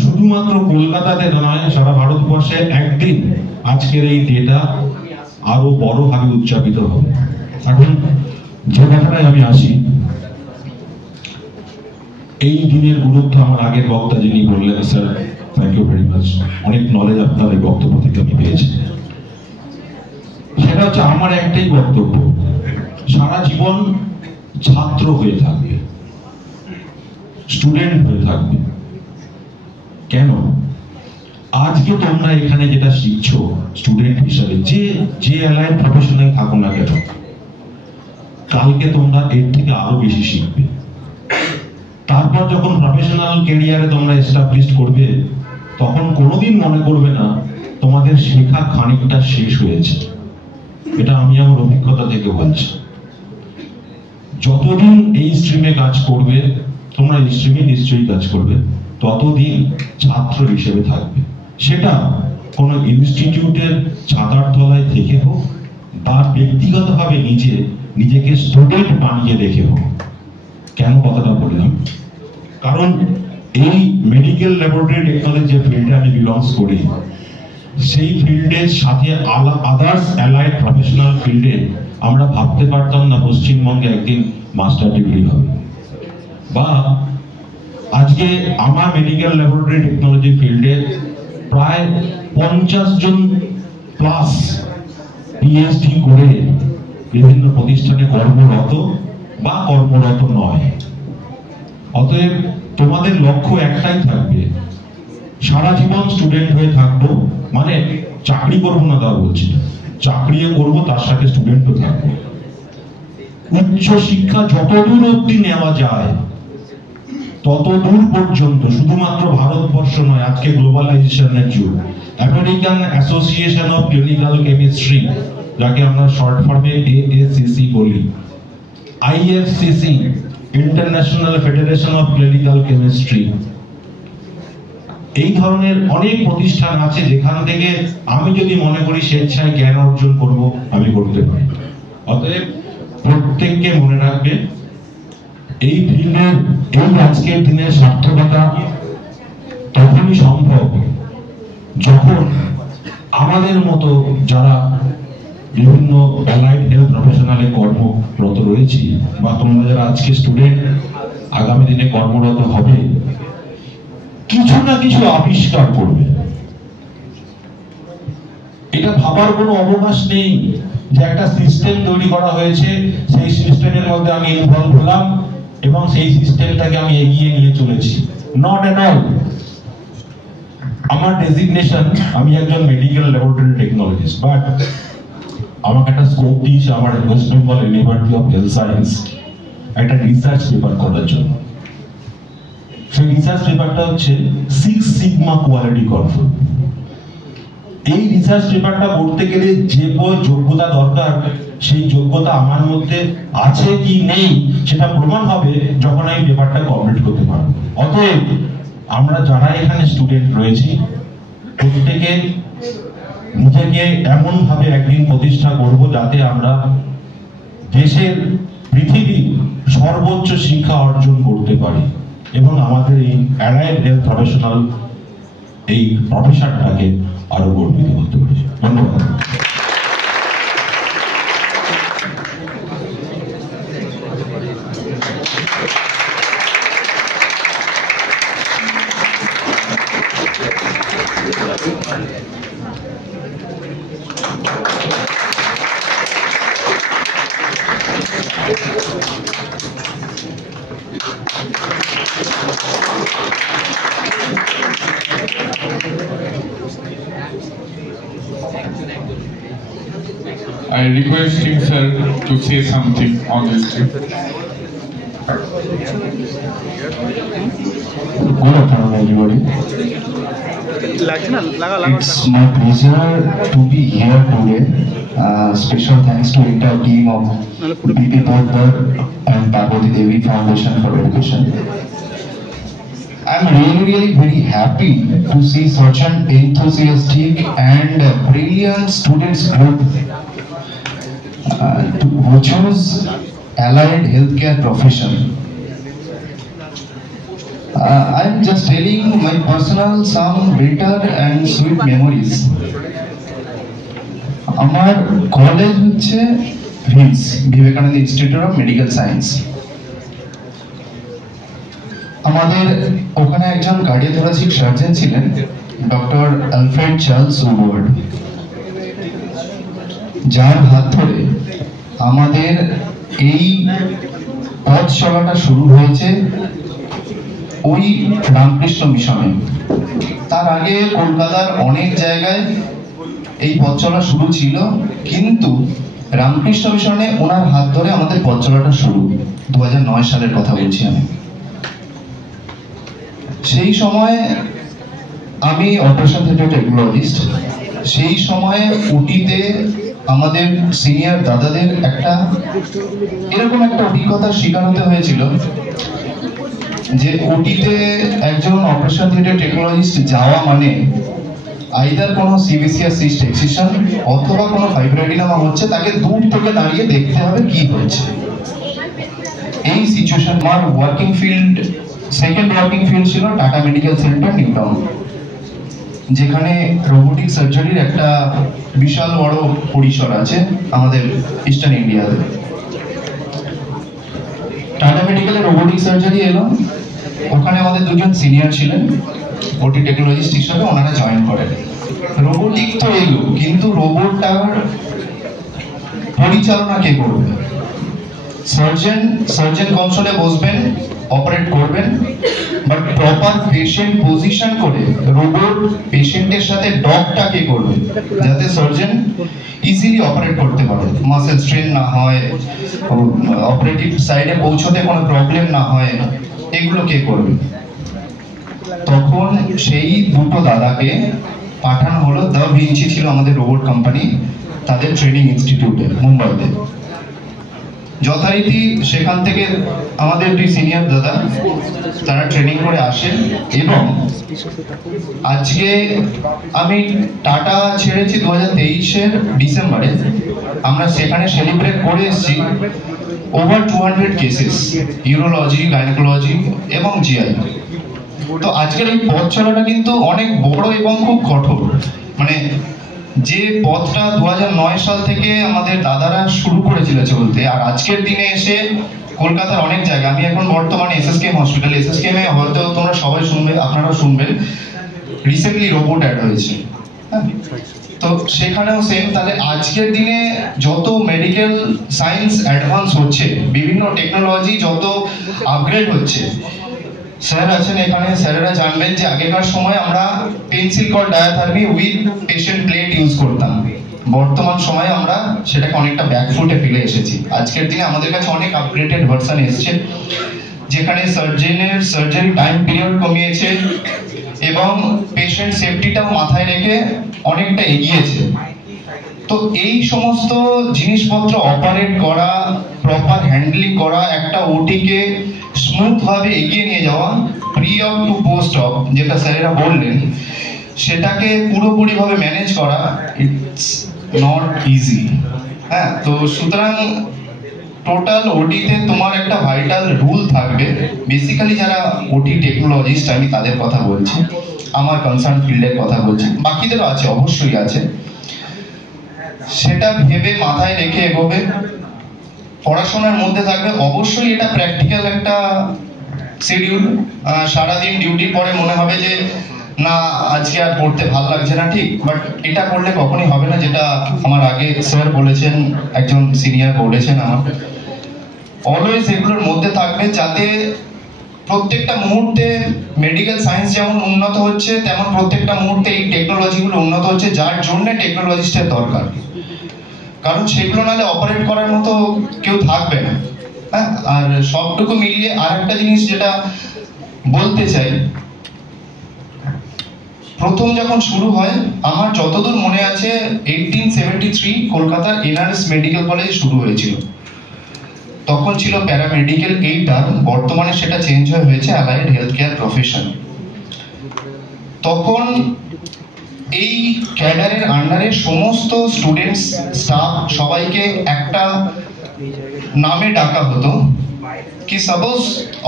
শুধুমাত্র কলকাতাতে নয়, সারা ভারতবর্ষে একদিন আজকের এই ডেটা আরো বড়ভাবে উদযাপিত হবে। এখন যে কথাটায় আমি আসি, এই দিনের গুরুত্ব আমার আগের বক্তা যিনি বললেন, sir thank you very much, অনেক নলেজ আপনার এই বক্তব্য থেকে আমি পেয়েছি। সেটা হচ্ছে আমার একটাই বক্তব্য, সারা জীবন ছাত্র হয়ে থাকবে, স্টুডেন্ট হয়ে থাকবে। কেন? আজকে তোমরা এখানে যেটা শিখছো স্টুডেন্ট হিসাবে, যে অ্যালাইড প্রফেশনাল থাকো না কেন, কালকে তোমরা এর থেকে আরো বেশি শিখবে। তারপর যখন প্রফেশনাল ক্যারিয়ারে তোমরা এস্টাবলিশ করবে, তখন কোনোদিন মনে করবে না তোমাদের শেখা খানিকটা শেষ হয়েছে। এটা আমি আমার অভিজ্ঞতা থেকে বলছি। যতদিন এই স্ট্রিমে কাজ করবে, তোমরা এই স্ট্রিমে নিশ্চয়ই কাজ করবে, ততদিন ছাত্র হিসেবে থাকবে। সেটা কোনো ইনস্টিটিউটের ছাতার তলায় থেকে হোক, বা ব্যক্তিগতভাবে নিজেকে স্টুডেন্ট বানিয়ে দেখে হোক। কেন কথাটা বললাম? কারণ এই মেডিকেল ল্যাবরেটরি টেকনোলজি যে ফিল্ডে আমি বিলংস করি, সেই ফিল্ডের সাথে আদার্স অ্যালাইড প্রফেশনাল ফিল্ডে আমরা ভাবতে পারতাম না পশ্চিমবঙ্গে একদিন মাস্টার ডিগ্রি হবে। বা আজকে আমার মেডিকেল ল্যাবরেটরি টেকনোলজি ফিল্ডে প্রায় 50 জন প্লাস পিএইচডি করে বিভিন্ন প্রতিষ্ঠানে কর্মরত বা কর্মরত নয়। অতএব তোমাদের লক্ষ্য একটাই থাকবে, সারা জীবন স্টুডেন্ট হয়ে থাকবো, মানে চাকরি করবো না তা বলছি না, চাকরিও করবো, তার সাথে স্টুডেন্টও থাকবো। উচ্চ শিক্ষা যতদূর অব্দি নেওয়া যায় ততদূর পর্যন্ত, শুধুমাত্র ভারতবর্ষ নয়, আজকে গ্লোবালাইজেশনের যুগ। American association of clinical chemistry, যাকে আমরা শর্ট ফর্মে AACC বলি, IFCC international federation of clinical chemistry, এই ধরনের অনেক প্রতিষ্ঠান আছে যেখান থেকে আমি যদি মনে করি স্বেচ্ছায় জ্ঞান অর্জন করব, আমি করতে পারি। অতএব প্রত্যেককে মনে রাখবে, এই ফিল্ডের এই আজকের দিনের সার্থকতা তখনই সম্ভব যখন আমাদের মতো যারা বিভিন্ন অ্যালাইড হেলথ প্রফেশনালে কর্মরত রয়েছি, বা তোমরা যারা আজকে স্টুডেন্ট আগামী দিনে কর্মরত হবে, কিছু না কিছু আবিষ্কার করবে। এটা ভাবার কোনো অবকাশ নেই যে একটা সিস্টেম তৈরি করা হয়েছে, সেই সিস্টেমের মধ্যে আমি ইনভলভ হলাম এবং সেই সিস্টেমটাকে আমি এগিয়ে নিয়ে চলেছি। Not at all. আমার ডেজিগনেশন, আমি একজন মেডিকেল ল্যাবরেটরি টেকনোলজিস্ট, বাট আমাকে একটা স্কোপ দিয়েছে আমার West Bengal university of health science একটা রিসার্চ পেপার করার জন্য। সেই রিসার্চ পেপারটা হচ্ছে 6 সিগমা কোয়ালিটি কন্ট্রোল। এই রিসার্চ পেপারটা পড়তে গেলে যে যোগ্যতা দরকার, সেই যোগ্যতা আমার মধ্যে আছে কি নেই সেটা প্রমাণ হবে যখন আমি পেপারটা কমপ্লিট করতে পারবো। অতএব আমরা যারা এখানে স্টুডেন্ট রয়েছি, প্রত্যেকে নিজেকে এমন ভাবে একদিন প্রতিষ্ঠা করব যাতে আমরা দেশের, পৃথিবীর সর্বোচ্চ শিক্ষা অর্জন করতে পারি এবং আমাদের এই অ্যালাইড হেলথ প্রফেশনাল এই প্রফেশনটাকে আরো গর্বিত করতে পারি। ধন্যবাদ। I request him, sir, to say something on this trip. Good afternoon, everybody. It's my pleasure to be here today. Special thanks to entire team of BP Poddar and Parvati Devi Foundation for Education. I'm really very happy to see such an enthusiastic and brilliant students group who chose allied healthcare profession. I'm just telling my personal some bitter and sweet memories. আমার কলেজ হচ্ছে VIMS, Vivekananda institute of medical science. আমাদের ওখানে একজন কার্ডিওথোরাসিক সার্জন ছিলেন, ডক্টর আলফ্রেড চার্লস উডওয়ার্ড, যার হাত ধরে আমাদের এই পথ চলাটা শুরু হয়েছে ওই রামকৃষ্ণ মিশনে। তার আগে কলকাতার অনেক জায়গায় এই পথ চলা শুরু ছিল, কিন্তু রামকৃষ্ণ মিশনে ওনার হাত ধরে আমাদের পথ চলাটা শুরু। 2009 সালের কথা বলছি আমি। সেই সময় আমি অপারেশন থিয়েটার টেকনোলজিস্ট। সেই সময়ে ওটিতে আমাদের সিনিয়র দাদাদের এরকম একটা অভিজ্ঞতার শিকার হতে হয়েছিল যে ওটিতে একজন অপারেশন থিয়েটার টেকনোলজিস্ট যাওয়া মানে আইদার কোনো সিভিসিয়াস সিস্ট এক্সিশন অথবা কোনো ফাইব্রোএডিনোমা হচ্ছে, তাকে দূর থেকে দাঁড়িয়ে দেখতে হবে কি হচ্ছে। এই সিচুয়েশন আমার working field, second working field ছিল টাটা মেডিকেল সেন্টার নিউ টাউন, যেখানে রোবোটিক সার্জারির একটা বিশাল বড় পরিসর আছে আমাদের ইস্টার্ন ইন্ডিয়াতে। টাটা মেডিকেলে রোবোটিক সার্জারি এলো, ওখানে আমাদের দুজন সিনিয়র ছিলেন ওটি টেকনোলজিস্ট হিসেবে, ওনারা জয়েন করেন। রোবোটিক তো এলো, কিন্তু রোবটটার পরিচালনা কে করবে? সার্জন কনসোলে বসবেন, অপারেট করবেন, বাট প্রপার পেশেন্ট পজিশন করে রোবট পেশেন্টের সাথে ডকটা কে করবে যাতে সার্জন ইজিলি অপারেট করতে পারে, মাসেল স্ট্রেন না হয়, অপারেটিভ সাইডে পৌঁছতে কোনো প্রবলেম না হয়, এগুলো কে করবে? তখন সেই দুটো দাদাকে পাঠানো হলো, দ্য ভিঞ্চি ছিল আমাদের রোবট কোম্পানি, তাদের ট্রেনিং ইনস্টিটিউটে মুম্বাইতে। যথারীতি সেখান থেকে আমাদের দুই সিনিয়র দাদা তারা ট্রেনিং করে আসেন, এবং আজকে আমি টাটা ছেড়েছি 2023-এর ডিসেম্বরে। আমরা সেখানে সেলিব্রেট করে এসেছি ওভার 200 কেসেস, ইউরোলজি, গাইনোকোলজি এবং জিআই। তো আজকের এই পথ চলাটা কিন্তু অনেক বড় এবং খুব কঠোর। মানে যে পথটা 2009 সাল থেকে আমাদের দাদারা শুরু করেছিল চলতে, আর আজকের দিনে এসে কলকাতার অনেক জায়গা, আমি এখন বর্তমানে এসএসকেএম হসপিটাল, এসএসকেএম এ হয়তো তোমরা সবাই শুনবে, আপনারাও শুনবেন, রিসেন্টলি রোবট অ্যাড হয়েছে। তো সেখানেও সেম। তাহলে আজকের দিনে যত মেডিকেল সায়েন্স অ্যাডভান্স হচ্ছে, বিভিন্ন টেকনোলজি যত আপগ্রেড হচ্ছে, স্যার আছেন এখানে, স্যারেরা জানবেন যে আগেকার সময় আমরা pencil cord diathermy with patient plate use করতাম। বর্তমান সময়ে আমরা সেটাকে অনেকটা ব্যাকফুটে ফেলে এসেছি। আজকের দিনে আমাদের কাছে অনেক আপগ্রেডেড ভার্সন এসছে, যেখানে সার্জনের সার্জারি টাইম পিরিয়ড কমিয়েছে এবং পেশেন্ট সেফটিটাও মাথায় রেখে অনেকটা এগিয়েছে। তো এই সমস্ত জিনিসপত্র অপারেট করা, প্রপার হ্যান্ডলিং করা, একটা ওটিকে স্মুথ ভাবে এগিয়ে নিয়ে যাওয়া, প্রি অপ টু পোস্ট অপ, যেটা স্যারেরা বললেন, সেটাকে পুরোপুরি ভাবে ম্যানেজ করা ইটস নট ইজি। হ্যাঁ, তো সুতরাং টোটাল ওটিতে তোমার একটা ভাইটাল রুল থাকবে। বেসিক্যালি যারা ওটি টেকনোলজিস্ট, আমি তাদের কথা বলছি, আমার কনসার্ন ফিল্ডের কথা বলছি, বাকিদেরও আছে, অবশ্যই আছে। সেটা ভেবে মাথায় রেখে এগোবে, পড়াশোনার মধ্যে থাকবে। অবশ্যই এটা প্র্যাকটিক্যাল একটা শিডিউল। সারাদিন ডিউটির পরে মনে হবে যে না আজকে আর পড়তে ভালো লাগছে না, ঠিক, বাট এটা করলে কখনই হবে না। যেটা আমার আগে স্যার বলেছেন, একজন সিনিয়র বলেছেন আমার, অলওয়েজ এগুলোর মধ্যে থাকবে যাতে প্রত্যেকটা মুহূর্তে মেডিকেল সায়েন্স যেমন উন্নত হচ্ছে, তেমন প্রত্যেকটা মুহূর্তে এই টেকনোলজিগুলো উন্নত হচ্ছে, যার জন্য টেকনোলজিস্টের দরকার। কারণ সেগুলো নাহলে অপারেট করার মতো কেউ থাকবে না। হ্যাঁ, আর সবটুকু মিলিয়ে আর একটা জিনিস যেটা বলতে চাই, প্রথম যখন শুরু হয়, আমার যতদূর মনে আছে 1873 কলকাতার এনআরএস মেডিকেল কলেজ শুরু হয়েছিল। তখন ছিল প্যারামেডিক্যাল এই টার্ম, বর্তমানে সেটা চেঞ্জ হয়েছে অ্যালাইড হেলথ কেয়ার প্রফেশন। তখন এই ক্যাডারের আন্ডারে সমস্ত স্টুডেন্টস, স্টাফ সবাইকে একটা নামে ডাকা হতো কি সাপোজ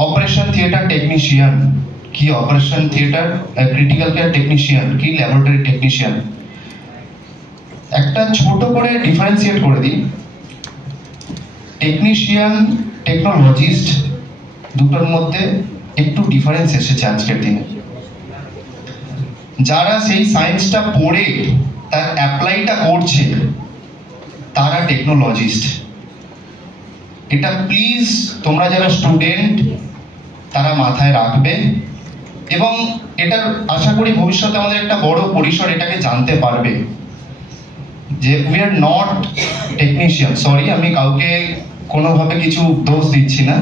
অপারেশন থিয়েটার টেকনিশিয়ান, কি operation theatre critical care technician, কি ল্যাবরেটরি টেকনিশিয়ান। একটা ছোট করে ডিফারেন্সিয়েট করে দিই, টেকনিশিয়ান, টেকনোলজিস্ট দুটোর মধ্যে একটু ডিফারেন্স এসেছে আজকের দিনে। যারা সেই সায়েন্সটা পড়ে তার অ্যাপ্লাইটা করছে তারা টেকনোলজিস্ট। এটা প্লিজ তোমরা যারা স্টুডেন্ট তারা মাথায় রাখবে, এবং এটার আশা করি ভবিষ্যতে আমাদের একটা বড় পরিসর এটাকে জানতে পারবে যে we are not technician. Sorry, আমি কাউকে কোনোভাবে কিছু দোষ দিচ্ছি না।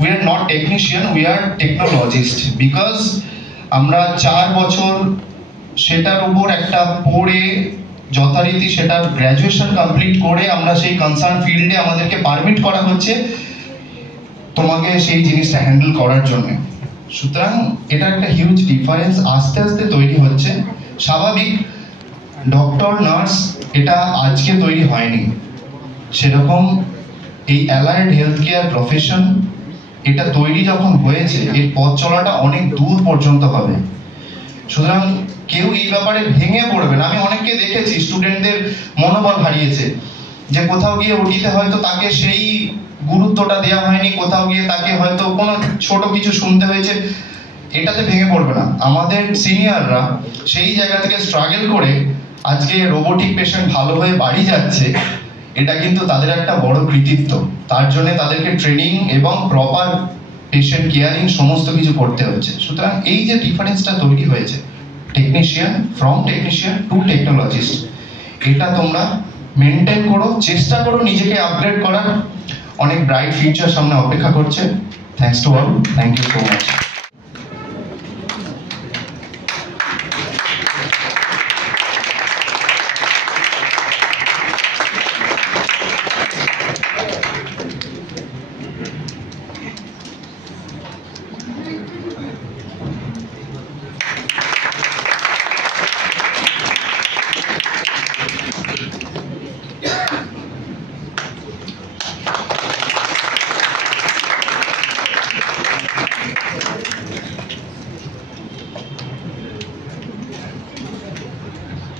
We are not technician, we are technologist. Because আমরা 4 বছর সেটার উপর একটা পড়ে যথারীতি সেটা গ্র্যাজুয়েশন কমপ্লিট করে আমরা সেই কনসার্ন ফিল্ডে আমাদেরকে পারমিট করা হচ্ছে তোমাকে সেই জিনিসটা হ্যান্ডেল করার জন্য। সুতরাং এটা একটা হিউজ ডিফারেন্স আস্তে আস্তে তৈরি হচ্ছে। স্বাভাবিক, ডক্টর, নার্স এটা আজকে তৈরি হয়নি, সেরকম এই অ্যালাইড হেলথ কেয়ার প্রফেশন এটা তৈরি যখন হয়েছে, এর পথ চলাটা অনেক দূর পর্যন্ত হবে। সুতরাং কেউ এই ব্যাপারে ভেঙে পড়বে না। আমি অনেককে দেখেছি স্টুডেন্টদের মনোবল হারিয়েছে, যে কোথাও গিয়ে ওটিতে হয়তো তাকে সেই গুরুত্বটা দেওয়া হয়নি, কোথাও গিয়ে তাকে হয়তো কোনো ছোট কিছু শুনতে হয়েছে, এটাতে ভেঙে পড়বে না। আমাদের সিনিয়ররা সেই জায়গা থেকে স্ট্রাগল করে আজকে রোবোটিক পেশেন্ট ভালো হয়ে বাড়ি যাচ্ছে, এটা কিন্তু তাদের একটা বড় কৃতিত্ব। তার জন্য তাদেরকে ট্রেনিং এবং প্রপার পেশেন্ট কেয়ারিং সমস্ত কিছু করতে হচ্ছে। সুতরাং এই যে ডিফারেন্সটা তৈরি হয়েছে, technician from technician to technologist, এটা তোমরা মেনটেন করো, চেষ্টা করো নিজেকে আপগ্রেড করার। অনেক ব্রাইট ফিউচার সামনে অপেক্ষা করছে। Thanks to all, thank you so much.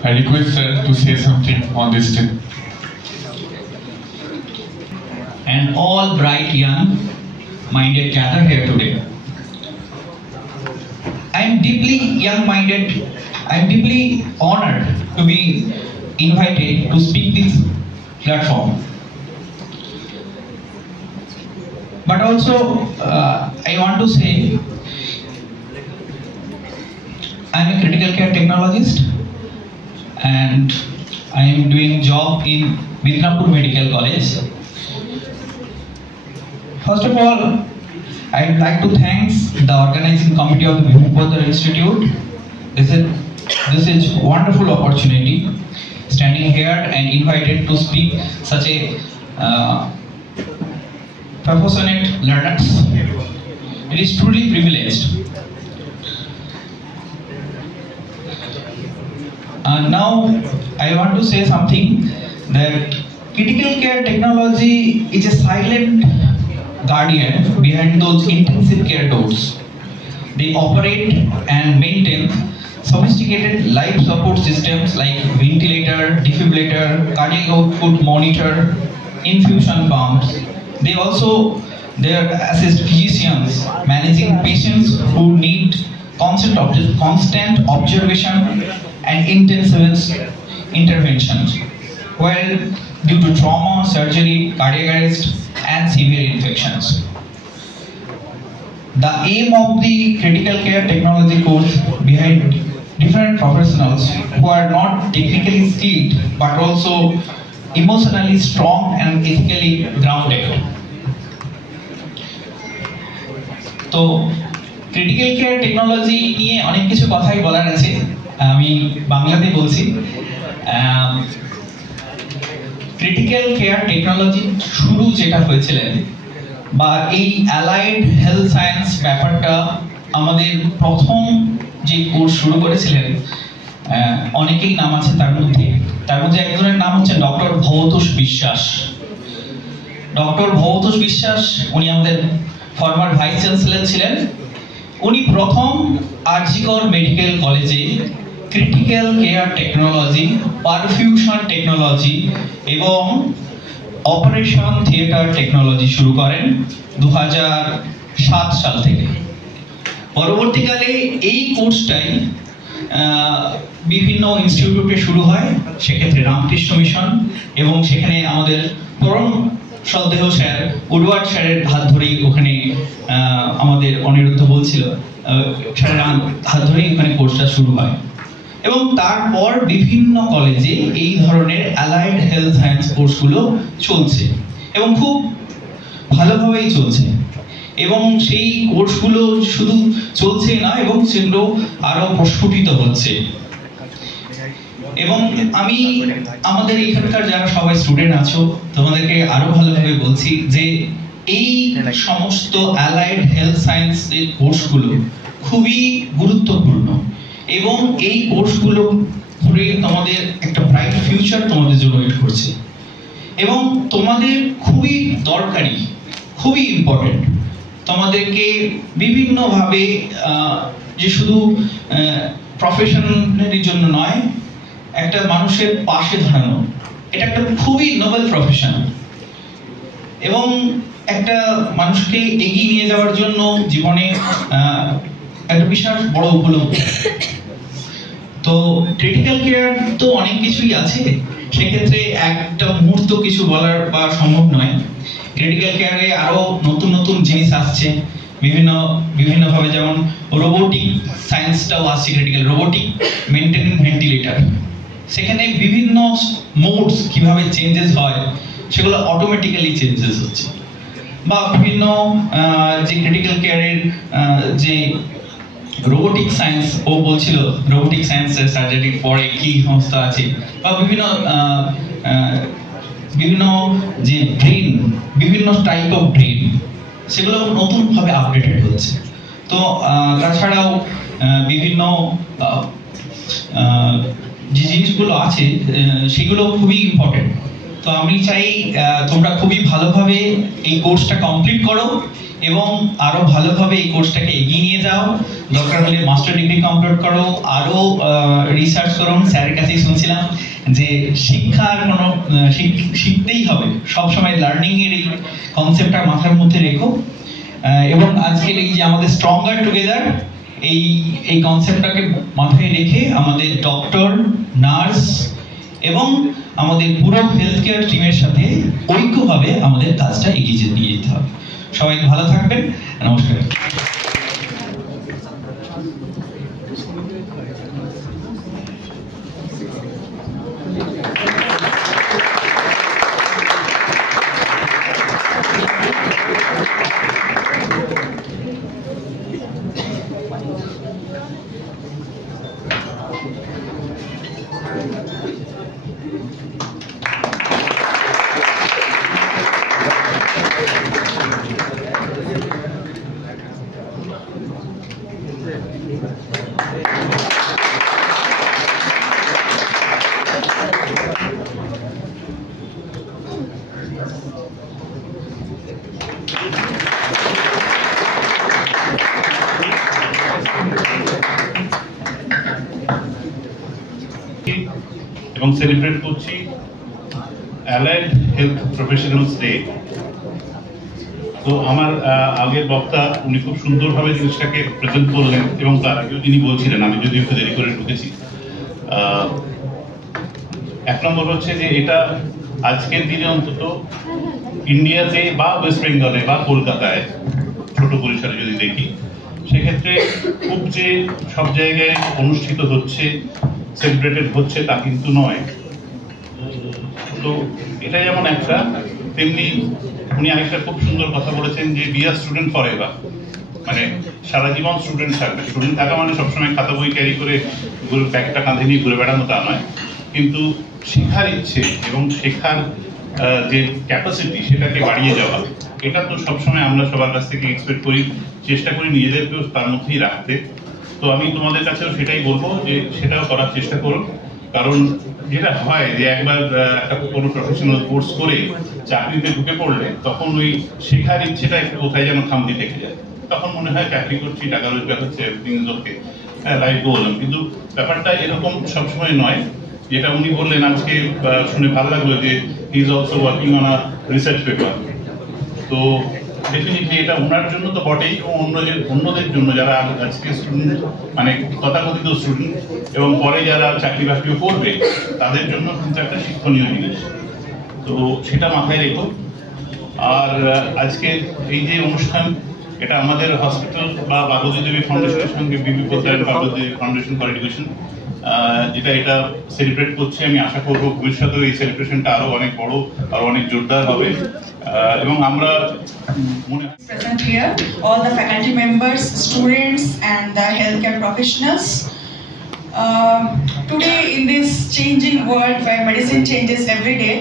I request sir to say something on this tip. And all bright young minded gather here today. I am deeply young minded. I am deeply honored to be invited to speak this platform. But also I want to say I am a critical care technologist, and I am doing job in Midnapur Medical College. First of all, I would like to thank the organizing committee of the Bhimipotara Institute. This is wonderful opportunity standing here and invited to speak such a passionate learners. It is truly privileged. Now I want to say something, that critical care technology is a silent guardian behind those intensive care doors. They operate and maintain sophisticated life support systems like ventilator, defibrillator, cardiac output monitor, infusion pumps. They also assist physicians managing patients who need constant observation and intensive interventions, well, due to trauma, surgery, cardiac arrest, and severe infections. The aim of the critical care technology course behind different professionals who are not technically skilled but also emotionally strong and ethically grounded. তো ক্রিটিক্যাল কেয়ার টেকনোলজি নিয়ে অনেক কিছু কথাই বলার আছে, আমি বাংলাতে বলছি। ক্রিটিক্যাল কেয়ার টেকনোলজি শুরু যেটা হয়েছিলেন বা এই অ্যালাইড হেলথ সায়েন্স ব্যাপারটা আমাদের প্রথম যে কোর্স শুরু করেছিলেন, অনেকেই নাম আছে তার মধ্যে একজনের নাম হচ্ছে ডক্টর ভবতোষ বিশ্বাস। ডক্টর ভবতোষ বিশ্বাস উনি আমাদের ফরমার ভাইস চ্যান্সেলর ছিলেন। উনি প্রথম আরজিকর মেডিকেল কলেজে critical care technology, perfusion technology এবং অপারেশন থিয়েটার টেকনোলজি শুরু করেন 2007 সাল থেকে। পরবর্তীকালে এই কোর্সটাই বিভিন্ন ইনস্টিটিউটে শুরু হয়, সেক্ষেত্রে রামকৃষ্ণ মিশন এবং সেখানে আমাদের পরম শ্রদ্ধেয় স্যার উডওয়ার্ড স্যারের হাত ধরেই ওখানে আমাদের অনিরুদ্ধ বলছিল, স্যারের হাত ধরেই ওখানে কোর্সটা শুরু হয় এবং তারপর বিভিন্ন কলেজে এই ধরনের অ্যালাইড হেলথ সায়েন্স কোর্সগুলো চলছে এবং খুব ভালোভাবেই চলছে। এবং সেই কোর্সগুলো শুধু চলছে না, এবং সেগুলো আরো প্রস্ফুটিত হচ্ছে। এবং আমি আমাদের এখানকার যারা সবাই স্টুডেন্ট আছো তোমাদেরকে আরো ভালোভাবে বলছি যে এই সমস্ত অ্যালাইড হেলথ সায়েন্সের কোর্সগুলো খুবই গুরুত্বপূর্ণ এবং এই কোর্সগুলো করে তোমাদের একটা ব্রাইট ফিউচার তোমাদের জন্য ওয়েট করছে এবং তোমাদের খুবই দরকারি, খুবই ইম্পর্টেন্ট। তোমাদেরকে বিভিন্নভাবে যে শুধু প্রফেশনের জন্য নয়, একটা মানুষের পাশে দাঁড়ানো, এটা একটা খুবই নোবেল প্রফেশন এবং একটা মানুষকে এগিয়ে নিয়ে যাওয়ার জন্য জীবনে একটা বিশাল বড় উপলব্ধি। তো ক্রিটিক্যাল কেয়ার তো অনেক কিছুই আছে, সেক্ষেত্রে একটা মুহূর্ত কিছু বলার বা সম্ভব নয়। ক্রিটিক্যাল কেয়ারে আরো নতুন নতুন জিনিস আসছে বিভিন্নভাবে, যেমন রোবোটিক সায়েন্সটাও আসছে, ক্রিটিক্যাল রোবোটিক মেইনটেনিং ভেন্টিলেটর, সেখানে বিভিন্ন মোডস কিভাবে চেঞ্জেস হয় সেগুলো অটোমেটিক্যালি চেঞ্জেস হচ্ছে, বা বিভিন্ন যে ক্রিটিক্যাল কেয়ারের যে রোবোটিক সায়েন্স, ও বলছিল রোবোটিক সায়েন্সের সার্জারির পরে কি সংস্থা আছে, বা বিভিন্ন যে ব্রেন, বিভিন্ন টাইপ অফ ব্রেন, সেগুলো নতুনভাবে আপডেটেড হচ্ছে। তো তাছাড়াও বিভিন্ন যে জিনিসগুলো আছে সেগুলো খুবই ইম্পর্টেন্ট। তো আমি চাই তোমরা খুবই ভালোভাবে এই কোর্সটা কমপ্লিট করো এবং আরো ভালোভাবে এই কোর্সটাকে এগিয়ে নিয়ে যাও। দরকার হলে মাস্টার ডিগ্রি কমপ্লিট করো, আরো রিসার্চ করো। স্যারের কাছেই শুনছিলাম যে শিক্ষার কোনো শিখতেই হবে, সবসময় লার্নিং এর এই কনসেপ্টটা মাথার মধ্যে রেখো। এবং আজকের এই যে আমাদের স্ট্রঙ্গার টুগেদার, এই কনসেপ্টটাকে মাথায় রেখে আমাদের ডক্টর, নার্স এবং আমাদের পুরো হেলথ কেয়ার টিমের সাথে ঐক্যভাবে আমাদের কাজটা এগিয়ে নিয়ে যেতে হবে। সবাই ভালো থাকবেন, নমস্কার। এবং সেলিব্রেট করছি অ্যালাইড হেলথ প্রফেশনালস ডে। তো আমার আগের বক্তা উনি খুব সুন্দরভাবে জিনিসটাকে প্রেজেন্ট করলেন এবং তার আগেও যিনি বলছিলেন, আমি যদি একটু দেরি করে ঢুকেছি। এক নম্বর হচ্ছে যে এটা আজকের দিনে অন্তত ইন্ডিয়াতে বা ওয়েস্ট বেঙ্গলে বা কলকাতায় ছোট ছোট পরিসরে যদি দেখি, সেক্ষেত্রে খুব যে সব জায়গায় অনুষ্ঠিত হচ্ছে, সেলিব্রেটেড হচ্ছে তা কিন্তু নয়। তো এটা যেমন একটা, তেমনি উনি আরেকটা খুব সুন্দর কথা বলেছেন যে be are student forever, মানে সারা জীবন স্টুডেন্ট থাকবে। স্টুডেন্ট থাকা মানে সবসময় খাতা বই ক্যারি করে ব্যাগটা কাঁধে নিয়ে ঘুরে বেড়ানো তা নয়, কিন্তু শেখার ইচ্ছে এবং শেখার যে ক্যাপাসিটি সেটাকে বাড়িয়ে যাওয়া, এটা তো সবসময় আমরা সবার কাছ থেকে এক্সপেক্ট করি, চেষ্টা করি নিজেদেরকেও তার মধ্যেই রাখতে। তো আমি তোমাদের কাছেও সেটাই বলবো যে সেটাও করার চেষ্টা করো, কারণ যেটা হয় যে একবার একটা কোনো প্রফেশনাল কোর্স করে চাকরিতে ঢুকে পড়লে তখন ওই শেখার ইচ্ছেটা একটু কোথায় যেন খামতি থেকে যায়। তখন মনে হয় চাকরি করছি, টাকা রোজগার হচ্ছে, everything is okay, life go on. কিন্তু ব্যাপারটা এরকম সবসময় নয়। যেটা উনি বললেন আজকে শুনে ভালো লাগলো যে he is also working on a research paper. তো ডেফিনেটলি এটা ওনার জন্য তো বটেই, এবং অন্যদের জন্য যারা আজকে স্টুডেন্ট, মানে তথাকথিত স্টুডেন্ট এবং পরে যারা চাকরি বাকরিও করবে, তাদের জন্য কিন্তু একটা শিক্ষণীয় জিনিস। তো সেটা মাথায় রেখো। আর আজকে এই যে অনুষ্ঠান, এটা আমাদের হসপিটাল বা বাগবতী দেবী ফাউন্ডেশনের সঙ্গে বিবি পোদ্দার বাগবতী দেবী ফাউন্ডেশন ফর এডুকেশন যেটা এটা সেলিব্রেট করছে। আমি আশা করবো ভবিষ্যতেও এই সেলিব্রেশনটা আরো অনেক বড়, আরো অনেক জোরদার হবে। এবং আমরা present here, all the faculty members, students and the healthcare professionals. Today in this changing world where medicine changes every day,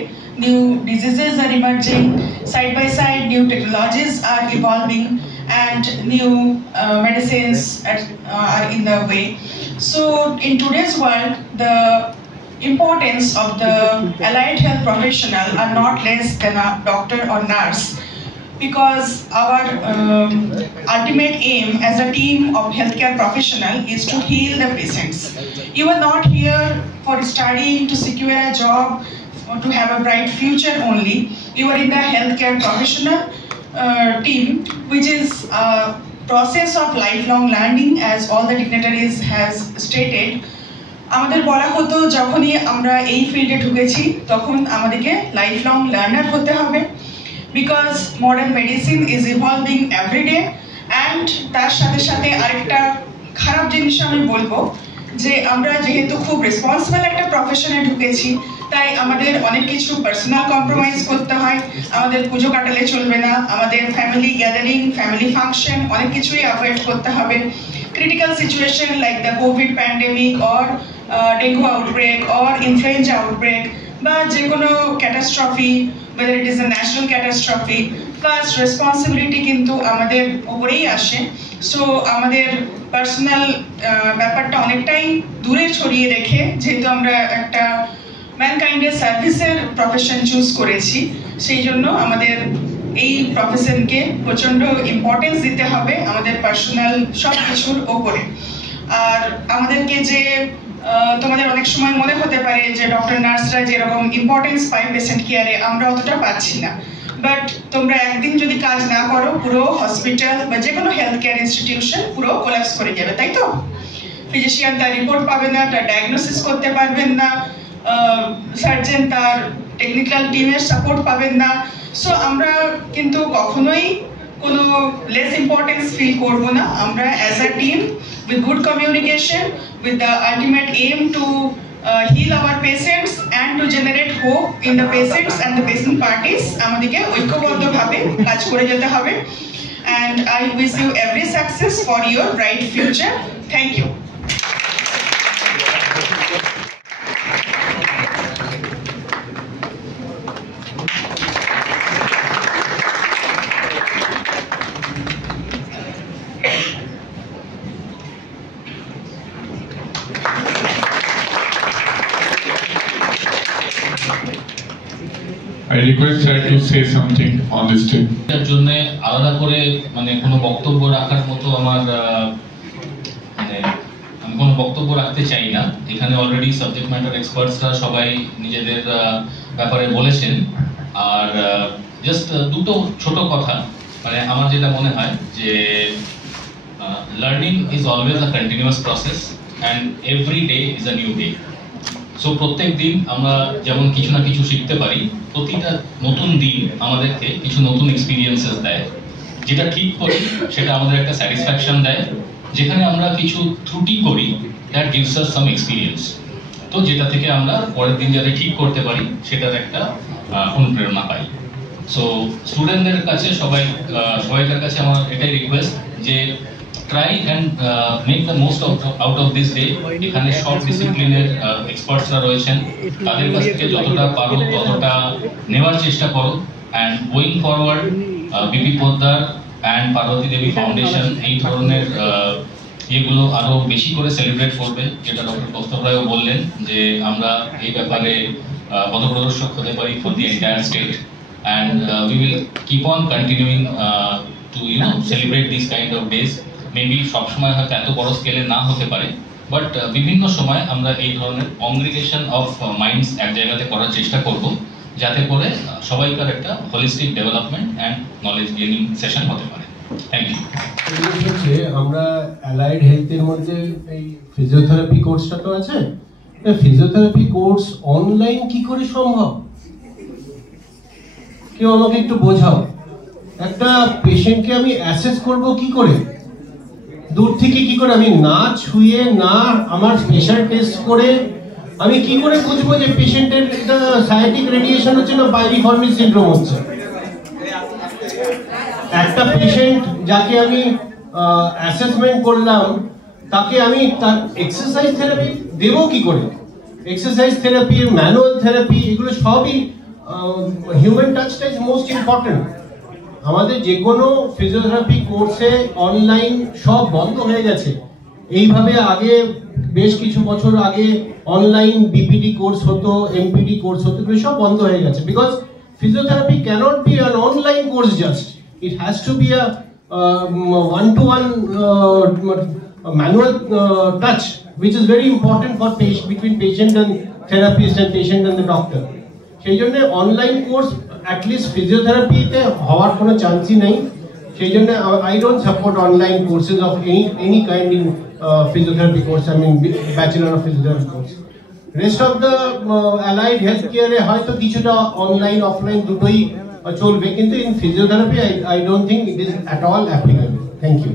new diseases are emerging, side by side new technologies are evolving and new medicines are in the way. So in today's world, the importance of the allied health professional are not less than a doctor or nurse, because our ultimate aim as a team of healthcare professional is to heal the patients. You are not here for studying to secure a job or to have a bright future only. You are in the healthcare professional team, which is a process of lifelong learning, as all the dignitaries has stated. আমাদের বলা হতো যখনই আমরা এই ফিল্ডে ঢুকেছি তখন আমাদেরকে লাইফলং লার্নার হতে হবে, because modern medicine is evolving every day. And তার সাথে সাথে আরেকটা খারাপ জিনিস আমি বলবো যে আমরা যেহেতু খুব রেসপন্সিবল একটা প্রফেশনে ঢুকেছি, তাই আমাদের অনেক কিছু পার্সোনাল কম্প্রোমাইজ করতে হয়। আমাদের পুজো কাটালে চলবে না, আমাদের ফ্যামিলি গ্যাদারিং, ফ্যামিলি ফাংশন অনেক কিছুই অ্যাভয়েড করতে হবে। Critical situation like the Covid pandemic or dengue outbreak or influenza outbreak বা যে কোনো catastrophe, whether it is a national catastrophe, first responsibility কিন্তু আমাদের উপরেই আসে। সো আমাদের পার্সোনাল ব্যাপারটা অনেকটাই দূরে ছড়িয়ে রেখে, যেহেতু আমরা একটা ম্যানকাইন্ডের সার্ভিসের প্রফেশন চুজ করেছি, সেই জন্য আমাদের এই প্রফেশনকে প্রচন্ড ইম্পর্টেন্স দিতে হবে আমাদের পার্সোনাল সব কিছুর ওপরে। আর আমাদেরকে যে তোমাদের অনেক সময় মনে হতে পারে যে ডক্টর নার্সরা যেরকম ইম্পর্টেন্স পায় পেশেন্ট কেয়ারে, আমরা অতটা পাচ্ছি না। বাট তোমরা একদিন যদি কাজ না করো, পুরো হসপিটাল বা যে কোনো হেলথ কেয়ার ইনস্টিটিউশন পুরো কোলাপস করে যাবে, তাই তো? ফিজিশিয়ান তার রিপোর্ট পাবে না, তার ডায়াগনোসিস করতে পারবেন না, সার্জন তার টেকনিক্যাল টিমের সাপোর্ট পাবেন না। সো আমরা কিন্তু কখনোই কোনো লেস ইম্পর্টেন্স ফিল করব না। আমরা as a team with good communication, with the ultimate aim to heal our patients and to generate hope in the patients and the patient parties, আমাদেরকে ঐক্যবদ্ধভাবে কাজ করে যেতে হবে। And I wish you every success for your bright future. Thank you. I request her to say something on this day. এর জন্য আলাদা করে মানে কোনো বক্তব্য রাখার মতো আমার মানে আমি কোনো বক্তব্য রাখতে চাই না। এখানে অলরেডি সাবজেক্ট ম্যাটার এক্সপার্টসরা সবাই নিজেদের ব্যাপারে বলেছেন। আর জাস্ট দুটো ছোট কথা, মানে আমার যেটা মনে হয় যে learning is always a continuous process and every day is a new day. So প্রত্যেক দিন আমরা যেমন কিছু না কিছু শিখতে পারি, প্রতিটা নতুন দিন আমাদেরকে কিছু নতুন এক্সপিরিয়েন্সেস দেয়, যেটা ঠিক করি সেটা আমাদের একটা স্যাটিসফ্যাকশন দেয়, যেখানে আমরা কিছু ত্রুটি করি that gives us some experience, তো যেটা থেকে আমরা পরের দিন যাতে ঠিক করতে পারি সেটার একটা অনুপ্রেরণা পাই। সো স্টুডেন্টদের কাছে সবাইকার কাছে আমার এটাই রিকোয়েস্ট যে try and make the most out of this day. এখানে সব ডিসিপ্লিনের এক্সপার্টসরা রয়েছেন, তাদের কাছ থেকে যতটা পারো ততটা নেওয়ার চেষ্টা করো। And going forward BP Poddar and Parvati Devi foundation এই ধরনের এগুলো আরো বেশি করে সেলিব্রেট করবে, যেটা ডক্টর কৌস্তব রায়ও বললেন যে আমরা এই ব্যাপারে পথপ্রদর্শক হতে পারি for the entire state, and we will keep on continuing to celebrate these kind of days. Maybe সব সময় হয়তো এত বড় স্কেলে না হতে পারে, বাট বিভিন্ন সময় আমরা এই ধরনের কংগ্রিগেশন অফ মাইন্ডস এক জায়গাতে করার চেষ্টা করব, যাতে করে সবাইকার একটা holistic development and knowledge gaining session হতে পারে। Thank you. হচ্ছে আমরা অ্যালাইড হেলথের মধ্যে এই ফিজিওথেরাপি কোর্সটা তো আছে, ফিজিওথেরাপি কোর্স অনলাইন কি করে সম্ভব? কেউ আমাকে একটু বোঝাও। একটা পেশেন্টকে আমি অ্যাসেস করব কি করে? দূর থেকে কি করে? আমি না ছুঁয়ে না আমার প্রেশার টেস্ট করে আমি কি করে বুঝবো যে পেশেন্টের একটা সায়াটিক রেডিয়েশন হচ্ছে না পাইরিফর্মি সিনড্রোম হচ্ছে? একটা পেশেন্ট যাকে আমি অ্যাসেসমেন্ট করলাম তাকে আমি তার এক্সারসাইজ থেরাপি দেবো কি করে? এক্সারসাইজ থেরাপি, ম্যানুয়াল থেরাপি, এগুলো সবই হিউম্যান টাচটা ইজ মোস্ট ইম্পর্টেন্ট। আমাদের যে কোনো ফিজিওথেরাপি কোর্সে অনলাইন সব বন্ধ হয়ে গেছে। এইভাবে আগে বেশ কিছু বছর আগে অনলাইন বিপিডি কোর্স হতো, এমপিডি কোর্স হতো, এগুলো সব বন্ধ হয়ে গেছে। Because physiotherapy can't be an online course just, it has to be a one-to-one manual touch, which is very important for between patient and therapist and patient and the doctor. সেই জন্য অনলাইন কোর্স অ্যাটলিস্ট ফিজিওথেরাপিতে হওয়ার কোনো চান্সই নেই। সেই জন্য I don't support online courses of any kind in physiotherapy course, I mean bachelor of physiotherapy course. Rest of the allied health care হয়তো কিছুটা অনলাইন অফলাইন দুটোই চলবে, কিন্তু in physiotherapy I don't think it is at all applicable. Thank you.